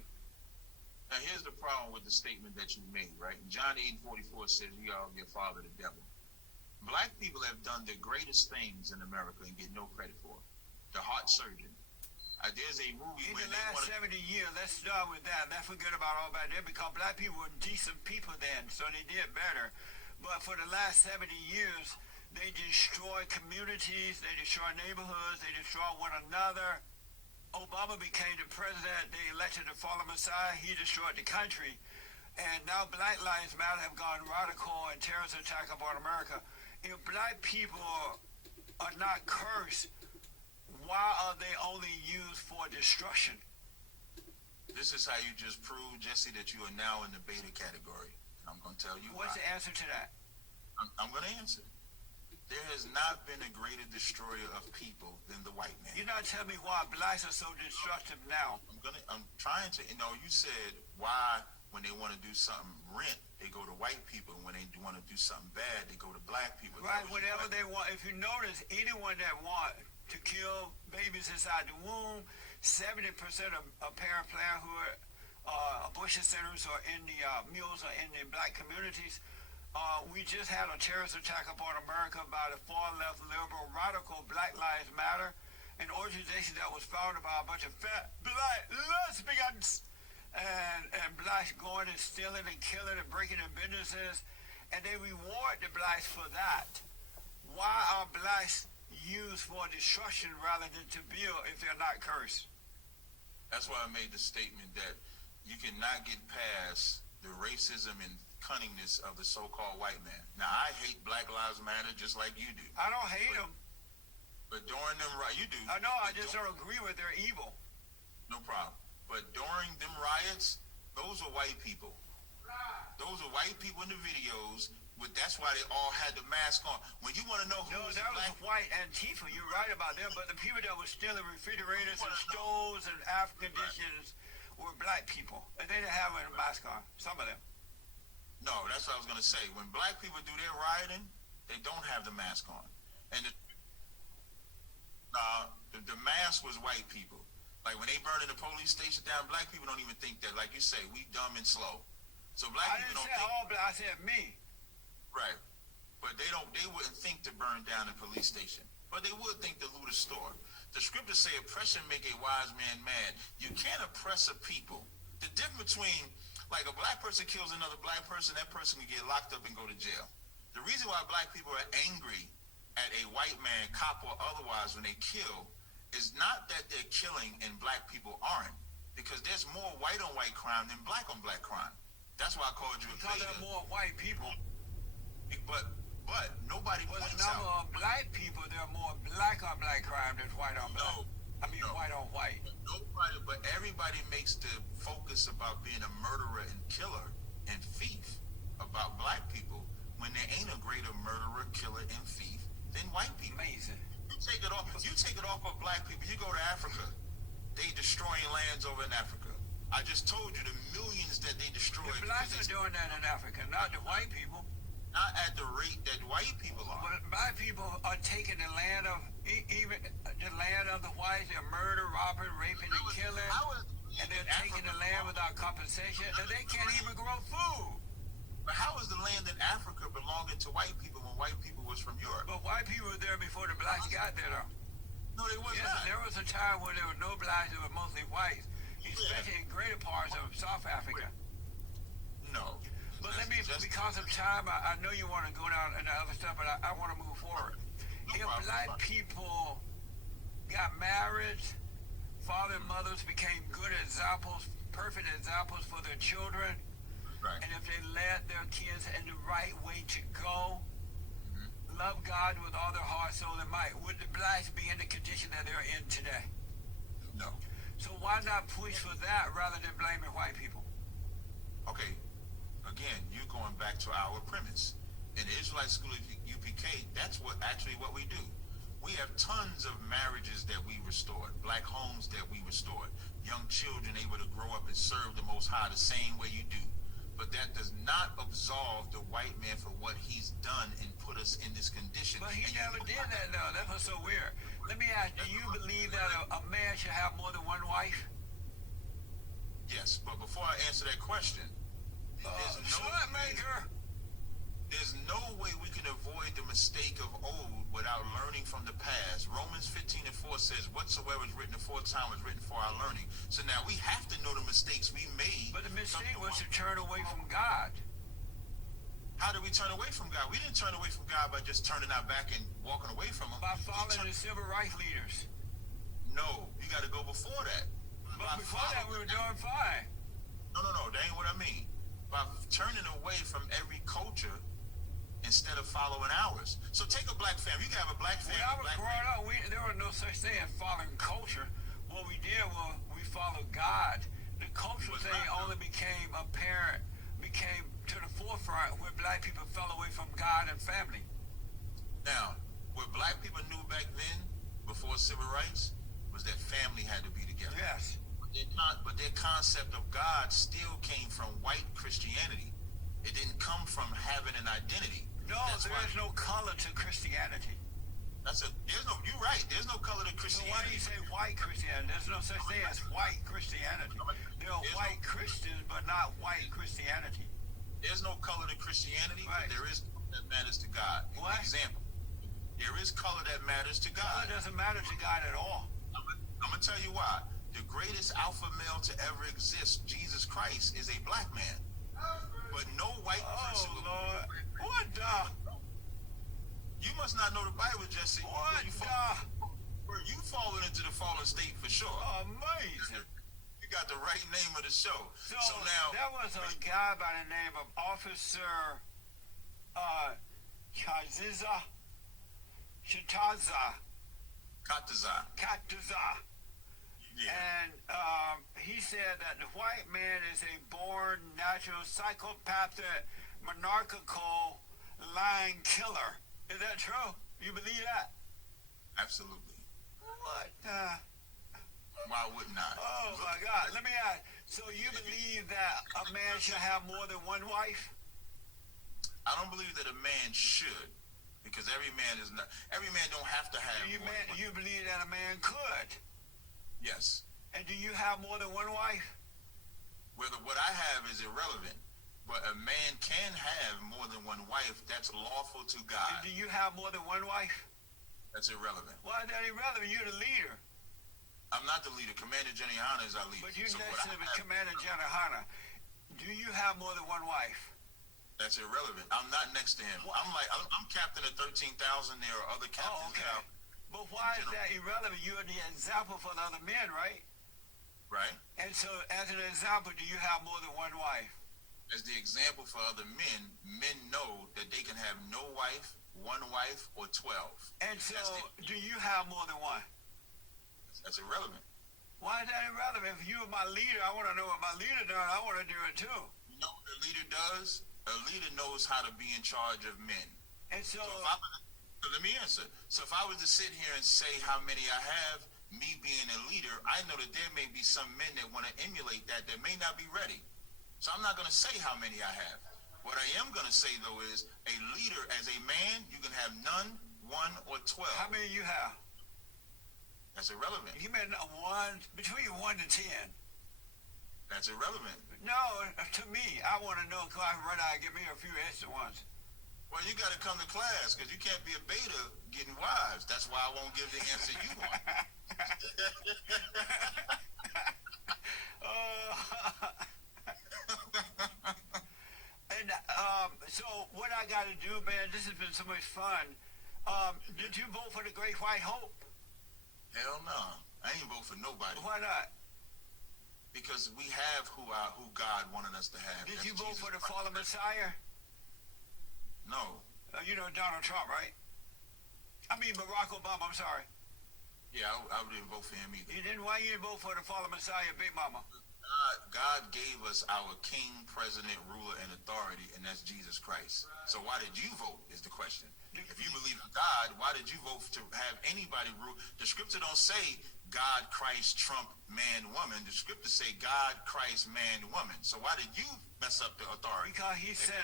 Now, here's the problem with the statement that you made, right? John 8:44 says, "You are of your father, the devil." Black people have done the greatest things in America and get no credit for it. The heart surgeon. There's a movie in where the they last 70 years, let's start with that. Let's forget about all that there because black people were decent people then, so they did better. But for the last 70 years, they destroy communities, they destroy neighborhoods, they destroy one another. Obama became the president, they elected the fallen Messiah, he destroyed the country. And now Black Lives Matter have gone radical and terrorist attack upon America. if black people are not cursed, why are they only used for destruction? This is how you just prove, Jesse, that you are now in the beta category. And I'm going to tell you What's why. the answer to that? I'm going to answer. There has not been a greater destroyer of people than the white man. You're not telling me why blacks are so destructive now. I'm trying to, you said why when they want to do something rent, they go to white people. When they want to do something bad, they go to black people. Right, whenever they want. If you notice, anyone that want to kill babies inside the womb, 70% of parent plan who are abortion centers or in the mills or in the black communities. We just had a terrorist attack upon America by the far-left liberal radical Black Lives Matter, an organization that was founded by a bunch of fat black lesbians and blacks going and stealing and killing and breaking their businesses, and they reward the blacks for that. Why are blacks used for destruction rather than to build if they're not cursed? That's why I made the statement that you cannot get past the racism and cunningness of the so-called white man. Now, I hate Black Lives Matter just like you do. I don't hate them. But during them you do. I know, I just don't agree with their evil. No problem. But during them riots, those are white people. Those are white people in the videos. That's why they all had the mask on. When you want to know who was that black, was white Antifa. You're right about them. But the people that were stealing refrigerators and stoves and African dishes were black people. And they didn't have a mask on. Some of them. No, that's what I was going to say. When black people do their rioting, they don't have the mask on. And the mask was white people. Like when they burning the police station down, black people don't even think that. Like you say, we dumb and slow. So black people don't think. I didn't say all black. I said me. Right. But they wouldn't think to burn down a police station. But they would think to loot a store. The scriptures say oppression make a wise man mad. You can't oppress a people. The difference between, like, a black person kills another black person, that person can get locked up and go to jail. The reason why black people are angry at a white man, cop or otherwise, when they kill, is not that they're killing and black people aren't. Because there's more white on white crime than black on black crime. That's why I called you a because there are more white people. But nobody points out. The number of black people, there are more black on black crime than white on black. White on white. Nobody, but everybody makes the focus about being a murderer and killer and thief about black people when there ain't a greater murderer, killer, and thief than white people. Amazing. You take it off of black people. You go to Africa, they destroying lands over in Africa. I just told you the millions that they destroyed. The blacks are doing that in Africa, not the white people. Not at the rate that white people are. But black people are taking the land of even the land of the whites. They're murder, robbing, raping, and killing, and they're taking the land without compensation, and they can't even grow food. But how is the land in Africa belonging to white people when white people was from Europe? But white people were there before the blacks got there, though. No, they was not. There was a time where there were no blacks; it was mostly whites, especially in greater parts of South Africa. No. But let me, because of time, I know you want to go down and the other stuff, but I want to move forward. If black people got married, father and mothers became good examples, perfect examples for their children, and if they led their kids in the right way to go, love God with all their heart, soul, and might, would the blacks be in the condition that they're in today? No. So why not push for that rather than blaming white people? Okay. Again, you're going back to our premise. In the Israelite School of UPK, that's what we do. We have tons of marriages that we restored, black homes that we restored, young children able to grow up and serve the Most High the same way you do. But that does not absolve the white man for what he's done and put us in this condition. But he never did that, though. That was so weird. Let me ask, do you believe that a man should have more than one wife? Yes, but before I answer that question, there's no way we can avoid the mistake of old without learning from the past. Romans 15:4 says, whatsoever is written aforetime was written for our learning. So now we have to know the mistakes we made. But the mistake was to turn away from God. How did we turn away from God? We didn't turn away from God by just turning our back and walking away from him. By following the civil rights leaders. No, you got to go before that. But before that, we were doing fine. No, that ain't what I mean. By turning away from every culture and instead of following ours. So take a black family. You can have a black family. When I was growing up, there was no such thing as following culture. What we did was we followed God. The cultural thing only became apparent, became to the forefront when black people fell away from God and family. Now, what black people knew back then, before civil rights, was that family had to be together. Yes. But their concept of God still came from white Christianity. It didn't come from having an identity. No, there's no color to Christianity. You're right. There's no color to Christianity. So why do you say white Christianity? There's no such thing as white Christianity. There are white Christians, but not white Christianity. There's no color to Christianity, right. But there is color that matters to God. What? Example, there is color that matters to God. Color doesn't matter to God at all. I'm going to tell you why. The greatest alpha male to ever exist, Jesus Christ, is a black man. But no white person. Oh, Lord. What the? You must not know the Bible, Jesse. What you fallen into the fallen state for sure. Amazing. You got the right name of the show. So now there was a guy by the name of Officer Tazaryach. Yeah. And he said that the white man is a born natural psychopathic, monarchical, lying killer. Is that true? You believe that? Absolutely. What? Why wouldn't I? Oh my God! Let me ask. So you believe that a man should have more than one wife? I don't believe that a man should, because every man don't have to have. Do you believe that a man could? Yes. And do you have more than one wife? Whether what I have is irrelevant, but a man can have more than one wife. That's lawful to God. And do you have more than one wife? That's irrelevant. Why is that irrelevant? You're the leader. I'm not the leader. Commander Jenny is our leader. But you're next to Commander Jenny. Do you have more than one wife? That's irrelevant. I'm not next to him. What? I'm captain of 13,000. There are other captains. Oh, okay. But why is that irrelevant? You're the example for the other men, right? Right. And so, as an example, do you have more than one wife? As the example for other men know that they can have no wife, one wife, or 12. And so, do you have more than one? That's irrelevant. Why is that irrelevant? If you are my leader, I want to know what my leader does. I want to do it too. You know what a leader does? A leader knows how to be in charge of men. And so let me answer. So if I was to sit here and say how many I have, me being a leader, I know that there may be some men that want to emulate that may not be ready. So I'm not going to say how many I have. What I am going to say, though, is a leader as a man, you can have none, 1, or 12. How many you have? That's irrelevant. You meant between 1 to 10. That's irrelevant. No, to me, I want to know because I run out and get me a few extra ones. Well, you got to come to class because you can't be a beta getting wives. That's why I won't give the answer you want. And so what I got to do, man, this has been so much fun. Did you vote for the Great White Hope? Hell no. I ain't vote for nobody. Why not? Because we have who God wanted us to have. Did That's you vote Jesus for the Christ. fallen Messiah? No. You know Donald Trump, right? I mean Barack Obama, I'm sorry. Yeah, I didn't vote for him either. You didn't? Why you didn't vote for the fallen Messiah, Big Mama? God gave us our king, president, ruler, and authority, and that's Jesus Christ. So why did you vote is the question. If you believe in God, why did you vote to have anybody rule? The scripture don't say God, Christ, Trump, man, woman. The scripture say God, Christ, man, woman. So why did you mess up the authority? Because he sent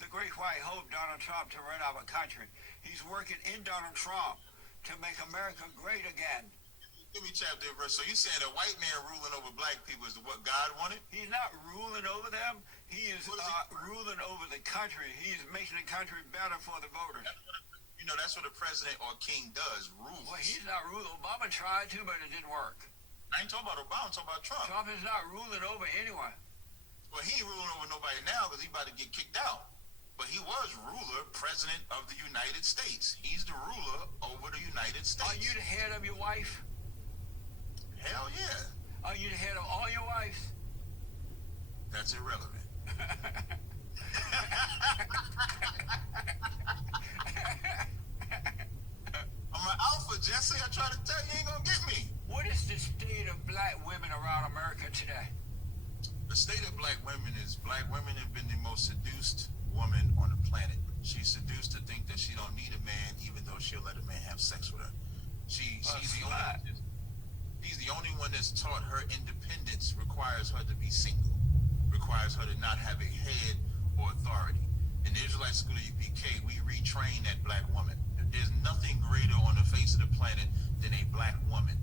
the Great White Hope, Donald Trump, to run our country. He's working in Donald Trump to make America great again. Give me chapter and verse. So you saying a white man ruling over black people is what God wanted? He's not ruling over them. He is ruling over the country. He's making the country better for the voters. You know, that's what a president or king does, rules. Well, he's not ruling. Obama tried to, but it didn't work. I ain't talking about Obama, I'm talking about Trump. Trump is not ruling over anyone. Well, he ain't ruling over nobody now because he's about to get kicked out. But he was ruler, president of the United States. He's the ruler over the United States. Are you the head of your wife? Hell yeah. Are you the head of all your wives? That's irrelevant. I'm an alpha, Jesse. I try to tell you, ain't gonna get me. What is the state of black women around America today? The state of black women is black women have been the most seduced woman on the planet. She's seduced to think that she don't need a man, even though she'll let a man have sex with her. She's the only one that's taught her independence requires her to be single, requires her to not have a head or authority. In the Israelite School of UPK, we retrain that black woman. There's nothing greater on the face of the planet than a black woman.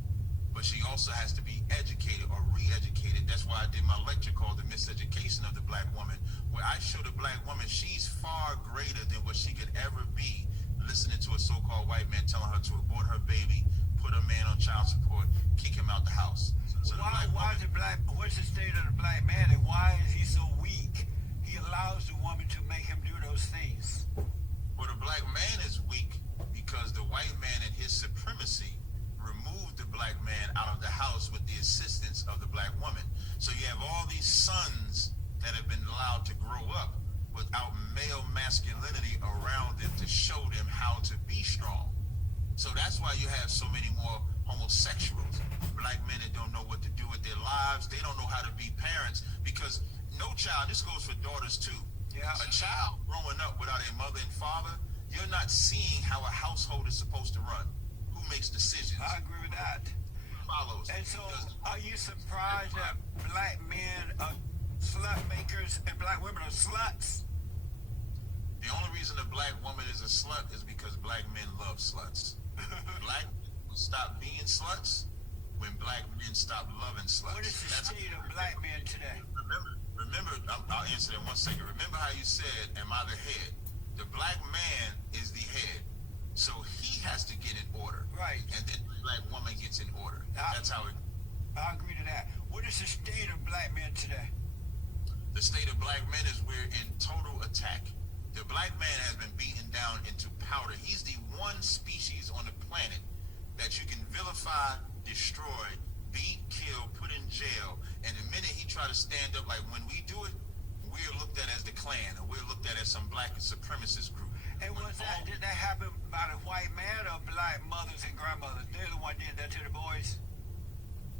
But she also has to be educated or re-educated. That's why I did my lecture called The Miseducation of the Black Woman, where I show the black woman she's far greater than what she could ever be, listening to a so-called white man telling her to abort her baby, put her man on child support, kick him out the house. So what's the state of the black man, and why is he so weak? He allows the woman to make him do those things. Well, the black man is weak because the white man and his supremacy removed the black man out of the house with the assistance of the black woman. So you have all these sons that have been allowed to grow up without male masculinity around them to show them how to be strong. So that's why you have so many more homosexuals, black men that don't know what to do with their lives. They don't know how to be parents because no child, this goes for daughters too. Yeah. A child growing up without a mother and father, you're not seeing how a household is supposed to run. Who makes decisions? I agree with that. Follows. And so, are you surprised that black men are slut makers and black women are sluts? The only reason a black woman is a slut is because black men love sluts. Black people stop being sluts when black men stop loving sluts. What is the state of black men today? Remember, I'll answer that in 1 second. Remember how you said, am I the head? The black man is the head. So he has to get in order. Right. And then the black woman gets in order. That's how it... I agree to that. What is the state of black men today? The state of black men is we're in total attack. The black man has been beaten down into powder. He's the one species on the planet that you can vilify, destroy, beat, kill, put in jail, and the minute he try to stand up, like when we do it, we're looked at as the Klan, or we're looked at as some black supremacist group. And did that happen by the white man or black mothers and grandmothers? They're the one did that to the boys?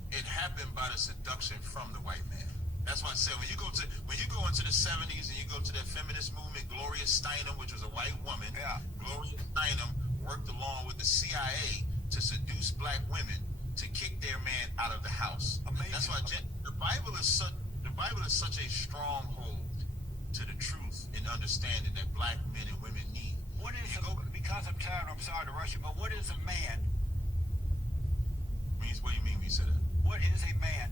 It happened by the seduction from the white man. That's why I said when you go into the 70s and you go to that feminist movement, Gloria Steinem, which was a white woman, yeah. Gloria Steinem worked along with the CIA to seduce black women to kick their man out of the house. Amazing. That's why the Bible is such a stronghold to the truth and understanding that black men and women need. Because I'm tired, I'm sorry to rush you, but what is a man? What do you mean when you say that? What is a man?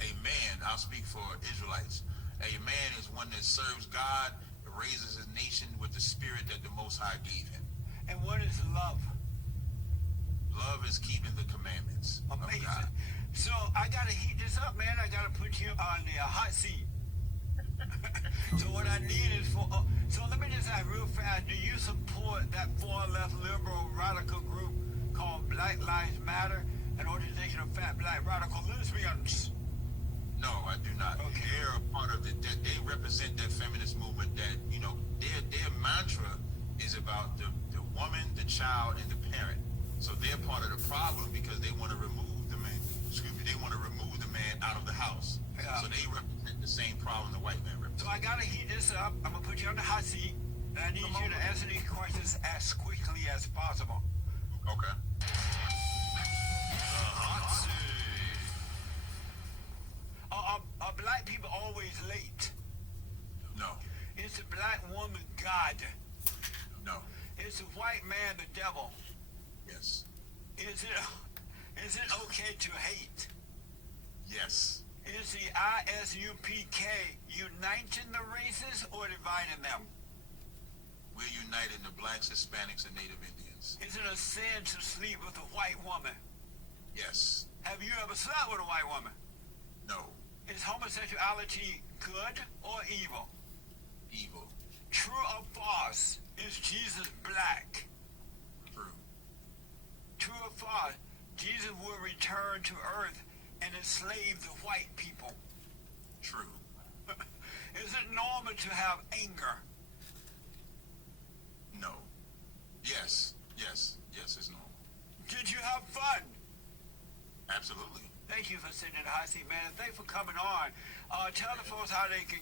A man, I'll speak for Israelites. A man is one that serves God, raises his nation with the spirit that the Most High gave him. And what is love? Love is keeping the commandments. Amazing. Of God. So I gotta heat this up, man. I gotta put you on the hot seat. So what I need is so let me just ask real fast. Do you support that far left liberal radical group called Black Lives Matter, an organization of fat black radical lesbians? No, I do not. Okay. They're a part of they represent that feminist movement that, their mantra is about the woman, the child, and the parent. So they're part of the problem because they want to remove the man. They want to remove the man out of the house. Yeah. So they represent the same problem the white man represents. So I gotta heat this up. I'm gonna put you on the hot seat, and I need you to answer these questions as quickly as possible. Okay. Hot seat. Are black people always late? No. Is the black woman God? No. Is the white man the devil? Yes. Is it okay to hate? Yes. Is the ISUPK uniting the races or dividing them? We're uniting the blacks, Hispanics, and Native Indians. Is it a sin to sleep with a white woman? Yes. Have you ever slept with a white woman? No. Is homosexuality good or evil? Evil. True or false? Is Jesus black? True. True or false? Jesus will return to earth and enslave the white people. True. Is it normal to have anger? No. Yes, it's normal. Did you have fun? Absolutely. Thank you for sitting in the hot seat, man. Thanks for coming on. Tell the folks how they can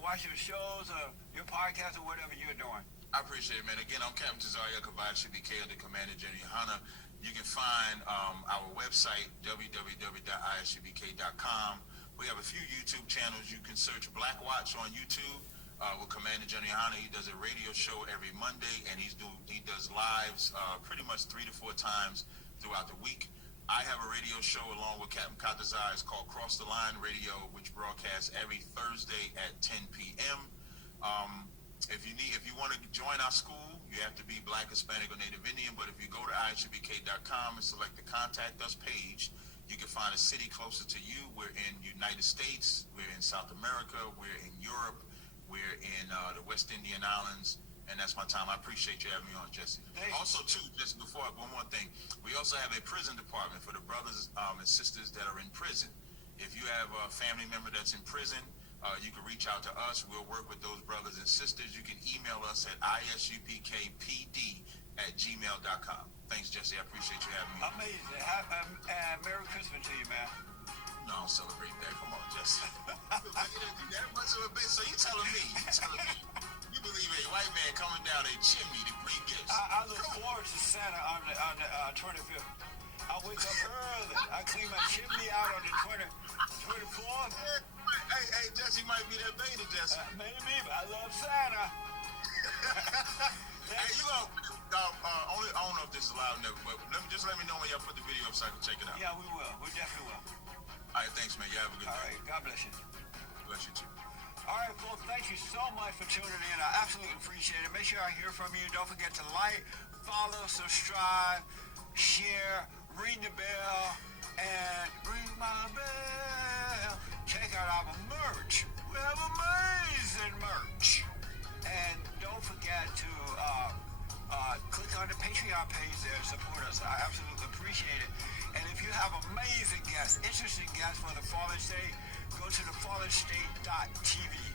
watch your shows or your podcast or whatever you're doing. I appreciate it, man. Again, I'm Captain Tazaryach of ISUBK under Commander General Yohana. You can find our website, www.isubk.com. We have a few YouTube channels. You can search Black Watch on YouTube with Commander General Yohana. He does a radio show every Monday, and he does lives pretty much 3 to 4 times throughout the week. I have a radio show along with Captain Tazaryach. It's called Cross the Line Radio, which broadcasts every Thursday at 10 p.m. If you want to join our school, you have to be Black, Hispanic, or Native Indian. But if you go to isubk.com and select the Contact Us page, you can find a city closer to you. We're in United States. We're in South America. We're in Europe. We're in the West Indian Islands. And that's my time. I appreciate you having me on, Jesse. Also, too, just before, one more thing. We also have a prison department for the brothers and sisters that are in prison. If you have a family member that's in prison, you can reach out to us. We'll work with those brothers and sisters. You can email us at isupkpd@gmail.com. Thanks, Jesse. I appreciate you having me on. Amazing. Merry Christmas to you, man. No, I don't celebrate that. Come on, Jesse. That much of a bit. So you telling me you believe a white man coming down a chimney to bring gifts? I look forward to Santa on the 25th. I wake up early. I clean my chimney out on the 24th. Hey, Jesse might be that beta, Jesse. Maybe, but I love Santa. Hey, you know, I don't know if this is loud enough, but let me know when y'all put the video up so I can check it out. Yeah, we will. We definitely will. All right, thanks, man. You have a good day. All right, God bless you. Bless you, too. All right, folks, thank you so much for tuning in. I absolutely appreciate it. Make sure I hear from you. Don't forget to like, follow, subscribe, share, ring the bell, and ring my bell. Check out our merch. We have amazing merch. And don't forget to click on the Patreon page there and support us. I absolutely appreciate it. And if you have amazing guests, interesting guests for the Father's Day, go to thefallerstate.tv.